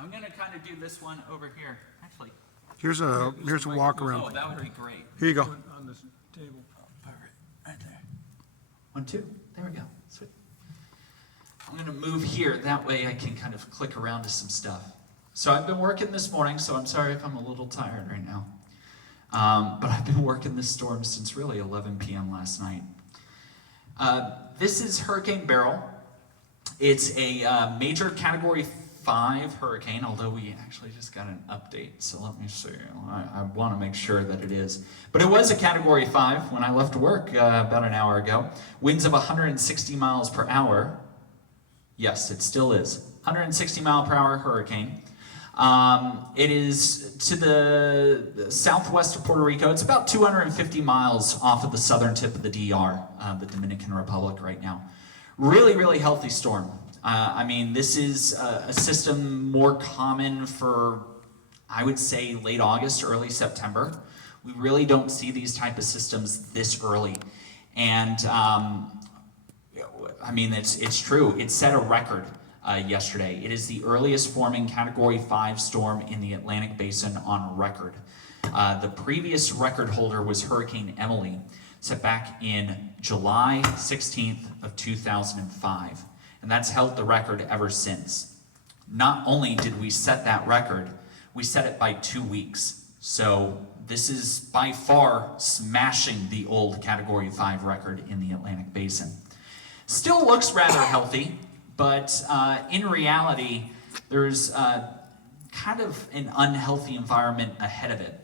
I'm going to kind of do this one over here. Actually, Here's a walk oh, around. that would be great. Here you go. On this table. Perfect. Right there. 1, 2. There we go. Sweet. I'm going to move here. That way I can kind of click around to some stuff. So I've been working this morning, so I'm sorry if I'm a little tired right now. But I've been working this storm since really 11 p.m. last night. This is Hurricane Beryl. It's a major Category 5 hurricane, although we actually just got an update, so let me see. I want to make sure that it is. But it was a Category 5 when I left work about an hour ago. Winds of 160 miles per hour. Yes, it still is. 160 mile per hour hurricane. It is to the southwest of Puerto Rico. It's about 250 miles off of the southern tip of the DR, the Dominican Republic right now. Really, really healthy storm. I mean, this is a system more common for, I would say, late August, early September. We really don't see these type of systems this early. And, I mean, it's true. It set a record yesterday. It is the earliest forming Category 5 storm in the Atlantic Basin on record. The previous record holder was Hurricane Emily, set back in July 16th of 2005. and that's held the record ever since. Not only did we set that record, we set it by 2 weeks. So this is by far smashing the old Category 5 record in the Atlantic Basin. Still looks rather healthy, but in reality, there's kind of an unhealthy environment ahead of it.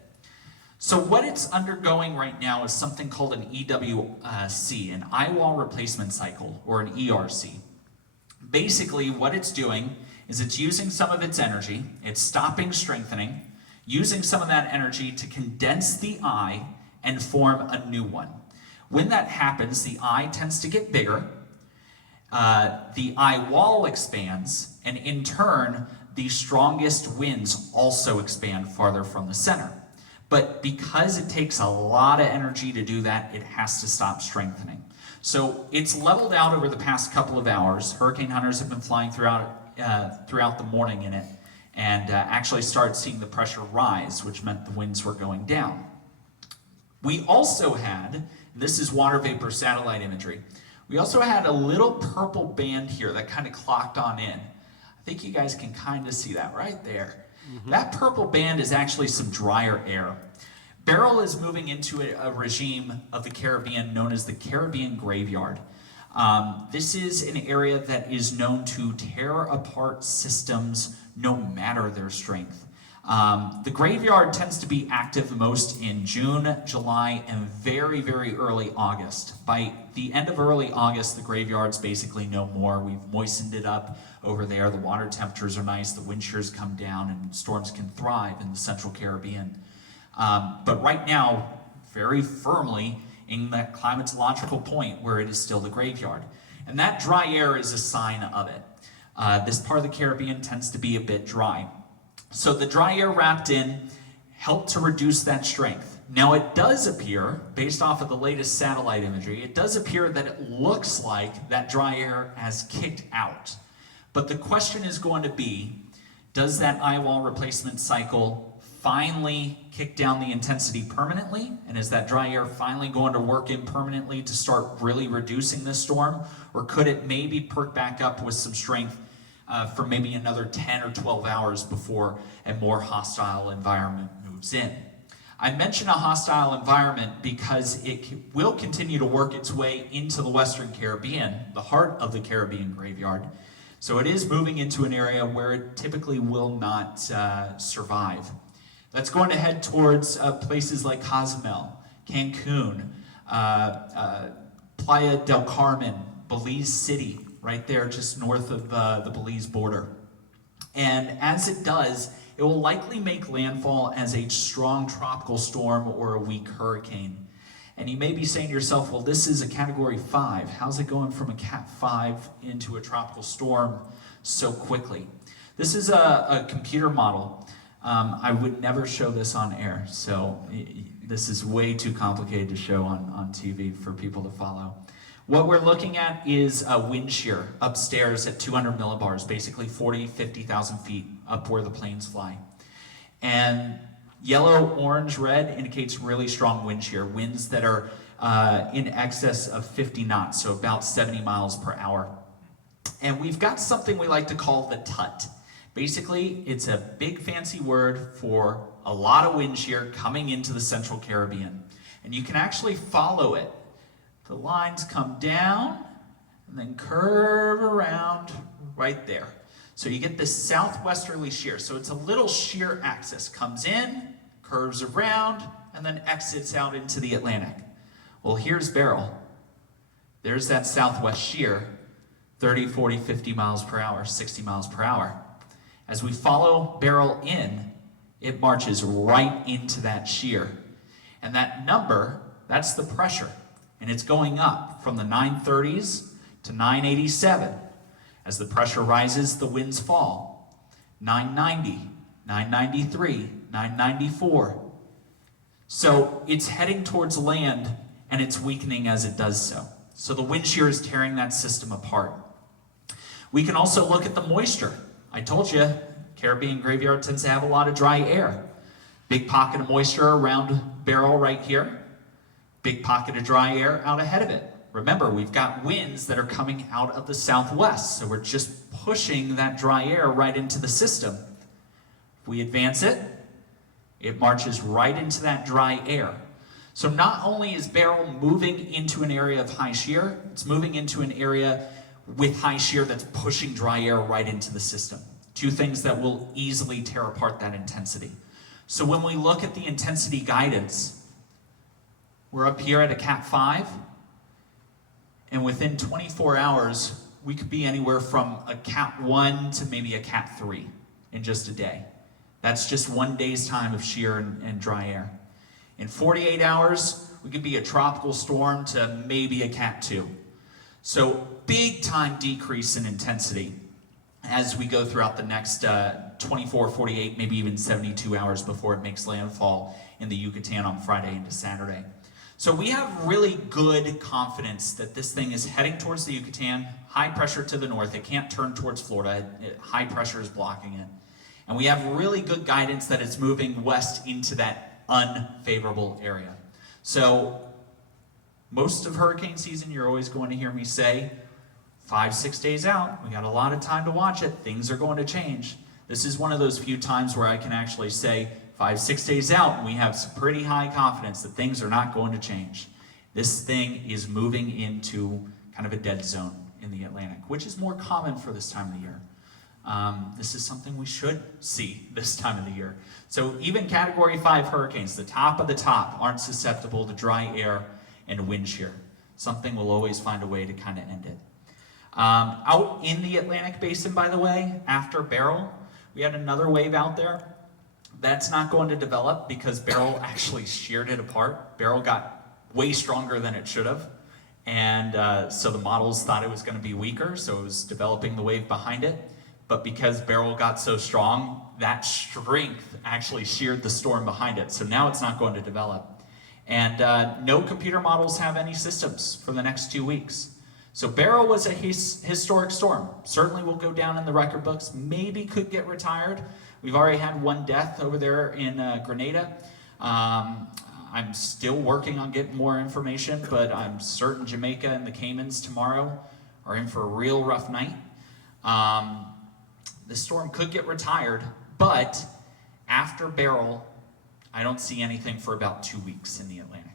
So what it's undergoing right now is something called an EWC, an eye wall replacement cycle, or an ERC. Basically, what it's doing is it's using some of its energy, it's stopping strengthening, using some of that energy to condense the eye and form a new one. When that happens, the eye tends to get bigger, the eye wall expands, and in turn, the strongest winds also expand farther from the center. But because it takes a lot of energy to do that, it has to stop strengthening. So it's leveled out over the past couple of hours. Hurricane hunters have been flying throughout the morning in it, and actually started seeing the pressure rise, which meant the winds were going down. We also had, this is water vapor satellite imagery, we also had a little purple band here that kind of clocked on in. I think you guys can kind of see that right there. That purple band is actually some drier air. Beryl is moving into a regime of the Caribbean known as the Caribbean Graveyard. This is an area that is known to tear apart systems no matter their strength. The graveyard tends to be active most in June, July, and very, very early August. By the end of early August, the graveyard's basically no more. We've moistened it up over there. The water temperatures are nice, the wind shears come down, and storms can thrive in the central Caribbean. But right now, very firmly in that climatological point where it is still the graveyard. And that dry air is a sign of it. This part of the Caribbean tends to be a bit dry. So the dry air wrapped in helped to reduce that strength. Now it does appear, based off of the latest satellite imagery, it does appear that it looks like that dry air has kicked out. But the question is going to be, does that eye wall replacement cycle finally kick down the intensity permanently? And is that dry air finally going to work in permanently to start really reducing this storm? Or could it maybe perk back up with some strength for maybe another 10 or 12 hours before a more hostile environment moves in? I mention a hostile environment because it will continue to work its way into the Western Caribbean, the heart of the Caribbean graveyard. So it is moving into an area where it typically will not survive. That's going to head towards places like Cozumel, Cancun, Playa del Carmen, Belize City, right there just north of the Belize border. And as it does, it will likely make landfall as a strong tropical storm or a weak hurricane. And you may be saying to yourself, well, this is a Category 5. How's it going from a Cat 5 into a tropical storm so quickly? This is a computer model. I would never show this on air, so this is way too complicated to show on TV for people to follow. What we're looking at is a wind shear upstairs at 200 millibars, basically 40, 50,000 feet up where the planes fly. And yellow, orange, red indicates really strong wind shear, winds that are in excess of 50 knots, so about 70 miles per hour. And we've got something we like to call the TUT. Basically, it's a big fancy word for a lot of wind shear coming into the Central Caribbean. And you can actually follow it. The lines come down and then curve around right there. So you get this southwesterly shear. So it's a little shear axis. Comes in, curves around, and then exits out into the Atlantic. Well, here's Beryl. There's that southwest shear, 30, 40, 50 miles per hour, 60 miles per hour. As we follow Beryl in, it marches right into that shear. And that number, that's the pressure. And it's going up from the 930s to 987. As the pressure rises, the winds fall. 990, 993, 994. So it's heading towards land, and it's weakening as it does so. So the wind shear is tearing that system apart. We can also look at the moisture. I told you, Caribbean graveyard tends to have a lot of dry air. Big pocket of moisture around Beryl right here. Big pocket of dry air out ahead of it. remember, we've got winds that are coming out of the southwest, so we're just pushing that dry air right into the system. If we advance it, it marches right into that dry air. So not only is Beryl moving into an area of high shear, it's moving into an area with high shear that's pushing dry air right into the system. Two things that will easily tear apart that intensity. So when we look at the intensity guidance, we're up here at a Cat 5, and within 24 hours, we could be anywhere from a Cat 1 to maybe a Cat 3 in just a day. That's just one day's time of shear and dry air. In 48 hours, we could be a tropical storm to maybe a Cat 2. So big time decrease in intensity as we go throughout the next 24, 48, maybe even 72 hours before it makes landfall in the Yucatan on Friday into Saturday. So we have really good confidence that this thing is heading towards the Yucatan, high pressure to the north. It can't turn towards Florida. High pressure is blocking it. And we have really good guidance that it's moving west into that unfavorable area. So most of hurricane season, you're always going to hear me say, 5-6 days out, we got a lot of time to watch it. Things are going to change. This is one of those few times where I can actually say 5-6 days out, and we have some pretty high confidence that things are not going to change. This thing is moving into kind of a dead zone in the Atlantic, which is more common for this time of the year. This is something we should see this time of the year. So even Category 5 hurricanes, the top of the top, aren't susceptible to dry air and wind shear. Something will always find a way to kind of end it. Out in the Atlantic Basin, by the way, after Beryl, we had another wave out there. That's not going to develop because Beryl actually sheared it apart. Beryl got way stronger than it should have. And so the models thought it was going to be weaker, so it was developing the wave behind it. But because Beryl got so strong, that strength actually sheared the storm behind it. So now it's not going to develop. And no computer models have any systems for the next 2 weeks. So Beryl was a historic storm. Certainly will go down in the record books. Maybe could get retired. We've already had one death over there in Grenada. I'm still working on getting more information, but I'm certain Jamaica and the Caymans tomorrow are in for a real rough night. The storm could get retired, but after Beryl, I don't see anything for about 2 weeks in the Atlantic.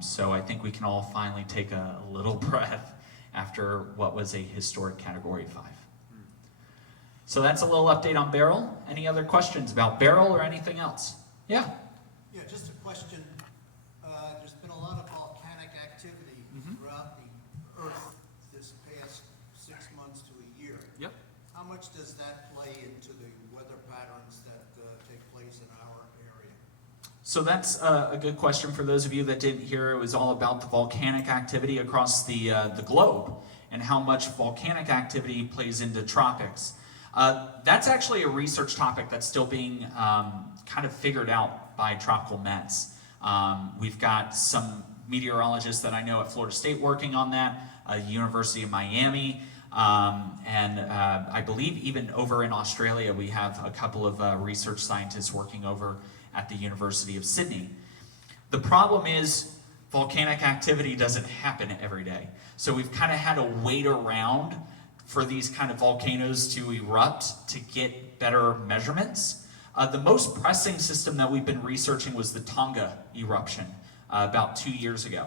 So I think we can all finally take a little breath after what was a historic Category 5. So that's a little update on Beryl. Any other questions about Beryl or anything else? Yeah? Yeah, just a question. There's been a lot of volcanic activity throughout the Earth this past 6 months to a year. Yep. How much does that play into the weather patterns that take place in our area? So that's a good question for those of you that didn't hear. It was all about the volcanic activity across the globe and how much volcanic activity plays into tropics. That's actually a research topic that's still being kind of figured out by tropical mets. We've got some meteorologists that I know at Florida State working on that, University of Miami, and I believe even over in Australia we have a couple of research scientists working over at the University of Sydney. The problem is volcanic activity doesn't happen every day. So we've kind of had to wait around for these kind of volcanoes to erupt to get better measurements. The most pressing system that we've been researching was the Tonga eruption about 2 years ago.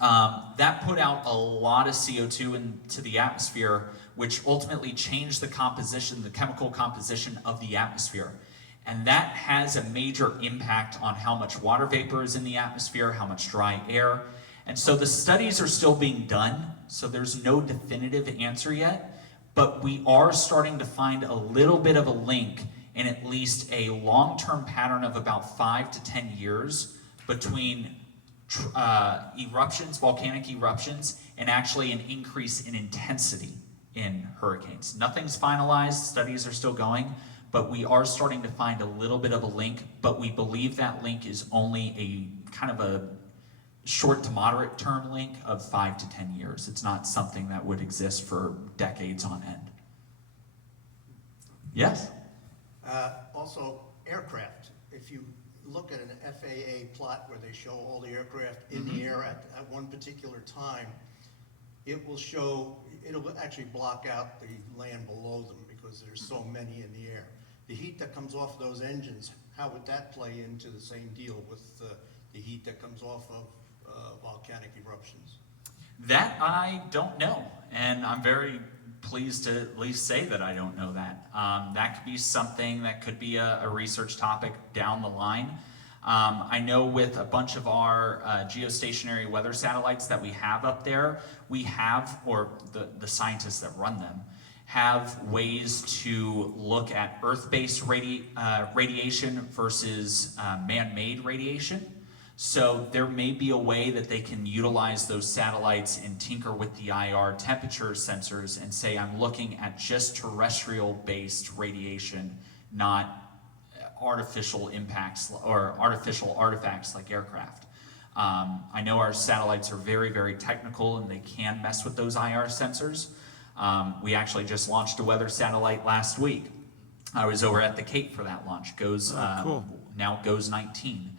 That put out a lot of CO2 into the atmosphere, which ultimately changed the composition, the chemical composition of the atmosphere. And that has a major impact on how much water vapor is in the atmosphere, how much dry air. And so the studies are still being done, so there's no definitive answer yet, but we are starting to find a little bit of a link in at least a long-term pattern of about 5 to 10 years between eruptions, volcanic eruptions, and actually an increase in intensity in hurricanes. Nothing's finalized, studies are still going, but we are starting to find a little bit of a link, but we believe that link is only a kind of a short to moderate term link of 5 to 10 years. It's not something that would exist for decades on end. Yes? Also, aircraft. If you look at an FAA plot where they show all the aircraft in the air at one particular time, it will show, it'll actually block out the land below them because there's so many in the air. The heat that comes off those engines, how would that play into the same deal with the heat that comes off of volcanic eruptions? That I don't know, and I'm very pleased to at least say that I don't know that. That could be something that could be a research topic down the line. I know with a bunch of our geostationary weather satellites that we have up there, we have, or the scientists that run them, have ways to look at Earth-based radiation versus man-made radiation. So there may be a way that they can utilize those satellites and tinker with the IR temperature sensors and say, I'm looking at just terrestrial-based radiation, not artificial impacts or artificial artifacts like aircraft. I know our satellites are very, very technical and they can mess with those IR sensors. We actually just launched a weather satellite last week. I was over at the Cape for that launch. Cool. Now goes 19.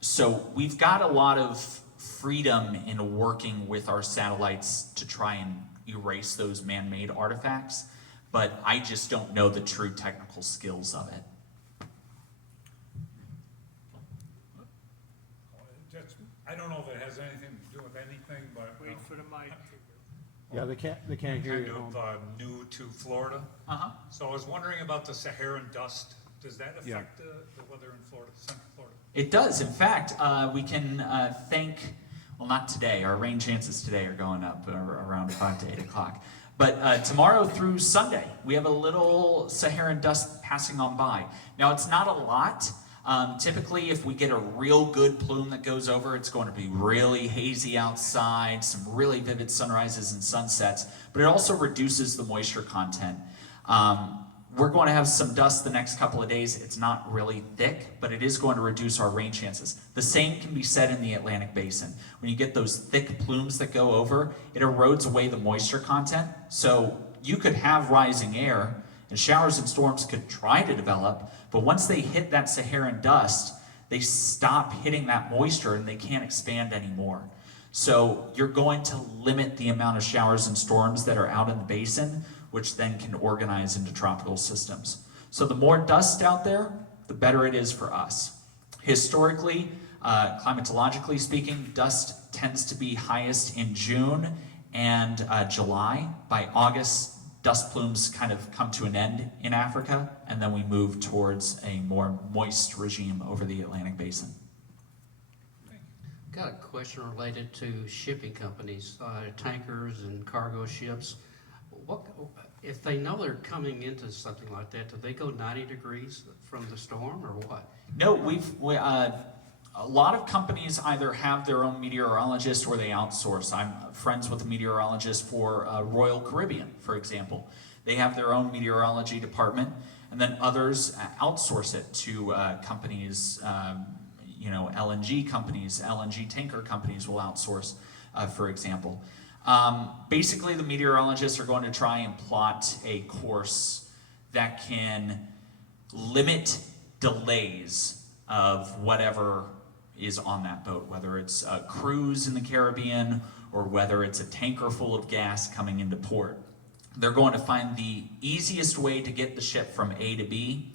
So we've got a lot of freedom in working with our satellites to try and erase those man-made artifacts, but I just don't know the true technical skills of it. I don't know if it has anything to do with anything, but. Wait for the mic. Yeah, they can't hear you at Kind home. of new to Florida. Uh-huh. So I was wondering about the Saharan dust. Does that Yeah. affect the weather in Florida, Central Florida? It does. In fact, we can thank, well, not today. Our rain chances today are going up around 5 to 8 o'clock. But tomorrow through Sunday, we have a little Saharan dust passing on by. Now, it's not a lot. Typically, if we get a real good plume that goes over, it's going to be really hazy outside, some really vivid sunrises and sunsets, but it also reduces the moisture content. We're going to have some dust the next couple of days. It's not really thick, but it is going to reduce our rain chances. The same can be said in the Atlantic Basin. When you get those thick plumes that go over, it erodes away the moisture content. So you could have rising air, and showers and storms could try to develop, but once they hit that Saharan dust, they stop hitting that moisture and they can't expand anymore. So you're going to limit the amount of showers and storms that are out in the basin, which then can organize into tropical systems. So the more dust out there, the better it is for us. Historically, climatologically speaking, dust tends to be highest in June and July. By August, dust plumes kind of come to an end in Africa, and then we move towards a more moist regime over the Atlantic Basin. Got a question related to shipping companies, tankers and cargo ships. What, if they know they're coming into something like that, do they go 90 degrees from the storm or what? No, a lot of companies either have their own meteorologist or they outsource. I'm friends with a meteorologist for Royal Caribbean, for example. They have their own meteorology department, and then others outsource it to companies, LNG companies, LNG tanker companies will outsource, for example. Basically, the meteorologists are going to try and plot a course that can limit delays of whatever is on that boat, whether it's a cruise in the Caribbean or whether it's a tanker full of gas coming into port. They're going to find the easiest way to get the ship from A to B,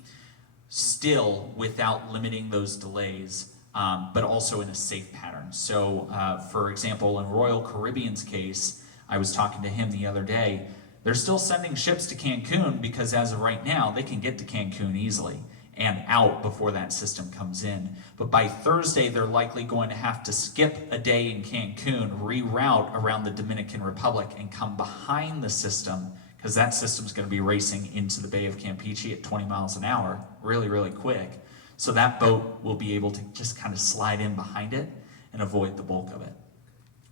still without limiting those delays, but also in a safe pattern. So, for example, in Royal Caribbean's case, I was talking to him the other day, they're still sending ships to Cancun because as of right now, they can get to Cancun easily and out before that system comes in. But by Thursday, they're likely going to have to skip a day in Cancun, reroute around the Dominican Republic, and come behind the system, because that system's going to be racing into the Bay of Campeche at 20 miles an hour, really, really quick. So that boat will be able to just kind of slide in behind it and avoid the bulk of it.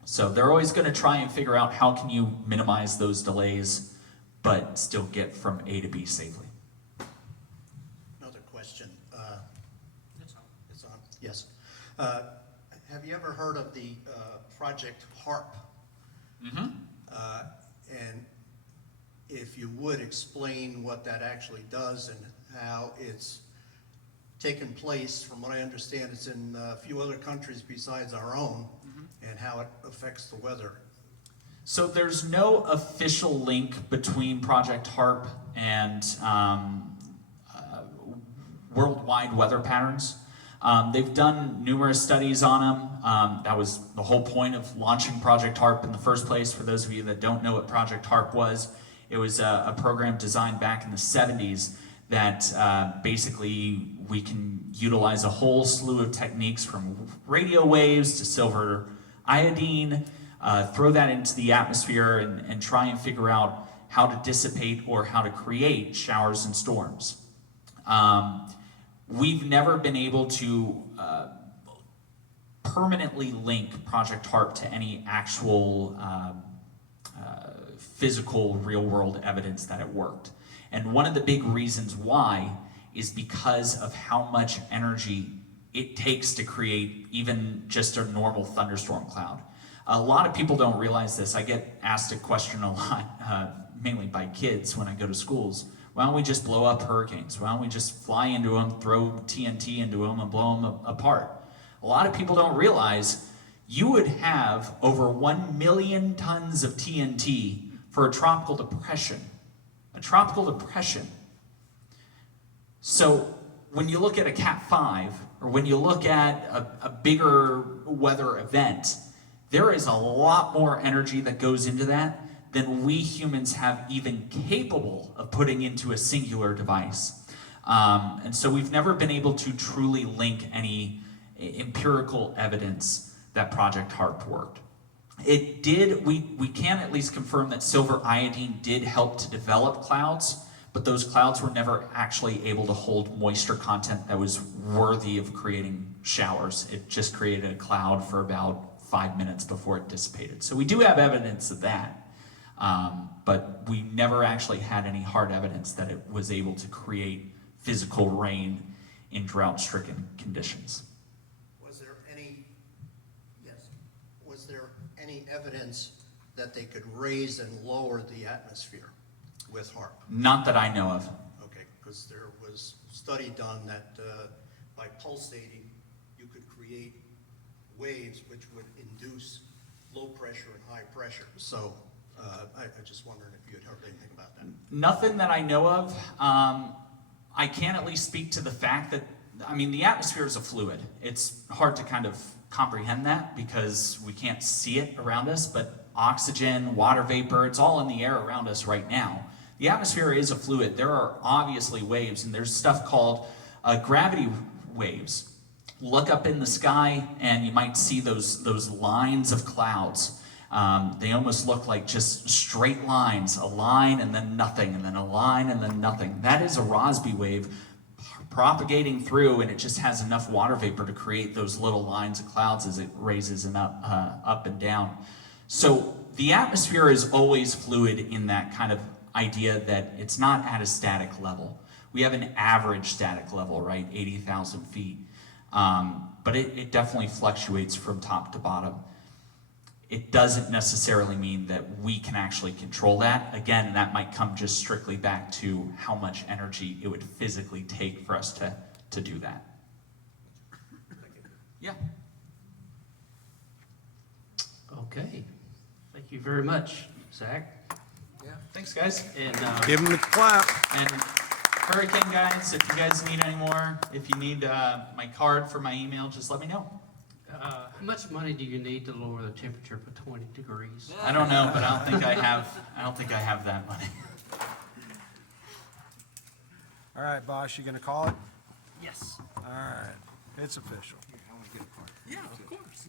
So they're always going to try and figure out how can you minimize those delays, but still get from A to B safely. Another question. It's on. Yes. Have you ever heard of the Project HARP? Mm-hmm. And if you would explain what that actually does and how it's taken place. From what I understand, it's in a few other countries besides our own, and how it affects the weather. So there's no official link between Project HARP and worldwide weather patterns. They've done numerous studies on them. That was the whole point of launching Project HARP in the first place. For those of you that don't know what Project HARP was, it was a program designed back in the 70s that basically we can utilize a whole slew of techniques from radio waves to silver iodine, throw that into the atmosphere and try and figure out how to dissipate or how to create showers and storms. We've never been able to permanently link Project HARP to any actual physical real-world evidence that it worked. And one of the big reasons why is because of how much energy it takes to create even just a normal thunderstorm cloud. A lot of people don't realize this. I get asked a question a lot, mainly by kids when I go to schools. Why don't we just blow up hurricanes? Why don't we just fly into them, throw TNT into them, and blow them apart? A lot of people don't realize you would have over 1 million tons of TNT for a tropical depression. A tropical depression. So when you look at a Cat 5, or when you look at a bigger weather event, there is a lot more energy that goes into that than we humans have even capable of putting into a singular device. And so we've never been able to truly link any empirical evidence that Project HARP worked. It did, we can at least confirm that silver iodine did help to develop clouds, but those clouds were never actually able to hold moisture content that was worthy of creating showers. It just created a cloud for about 5 minutes before it dissipated. So we do have evidence of that, but we never actually had any hard evidence that it was able to create physical rain in drought-stricken conditions. Was there any, yes, was there any evidence that they could raise and lower the atmosphere with HARP? Not that I know of. Okay, because there was a study done that by pulsating, you could create waves which would induce low pressure and high pressure. So I just wondered if you had heard anything about that. Nothing that I know of. I can at least speak to the fact that, I mean, the atmosphere is a fluid. It's hard to kind of comprehend that because we can't see it around us, but oxygen, water vapor, it's all in the air around us right now. The atmosphere is a fluid. There are obviously waves, and there's stuff called gravity waves. Look up in the sky and you might see those lines of clouds. They almost look like just straight lines, a line and then nothing, and then a line and then nothing. That is a Rossby wave propagating through, and it just has enough water vapor to create those little lines of clouds as it raises and up and down. So the atmosphere is always fluid in that kind of idea that it's not at a static level. We have an average static level, right? 80,000 feet. But it definitely fluctuates from top to bottom. It doesn't necessarily mean that we can actually control that. Again, that might come just strictly back to how much energy it would physically take for us to do that. Yeah. Okay, thank you very much, Zach. Yeah. Thanks, guys. And Give them a clap. And Hurricane guys, if you guys need any more, if you need my card for my email, just let me know. how much money do you need to lower the temperature for 20 degrees? I don't know, but I don't think I have that money. All right, boss, you gonna call it? Yes. All right, it's official. Yeah, of course.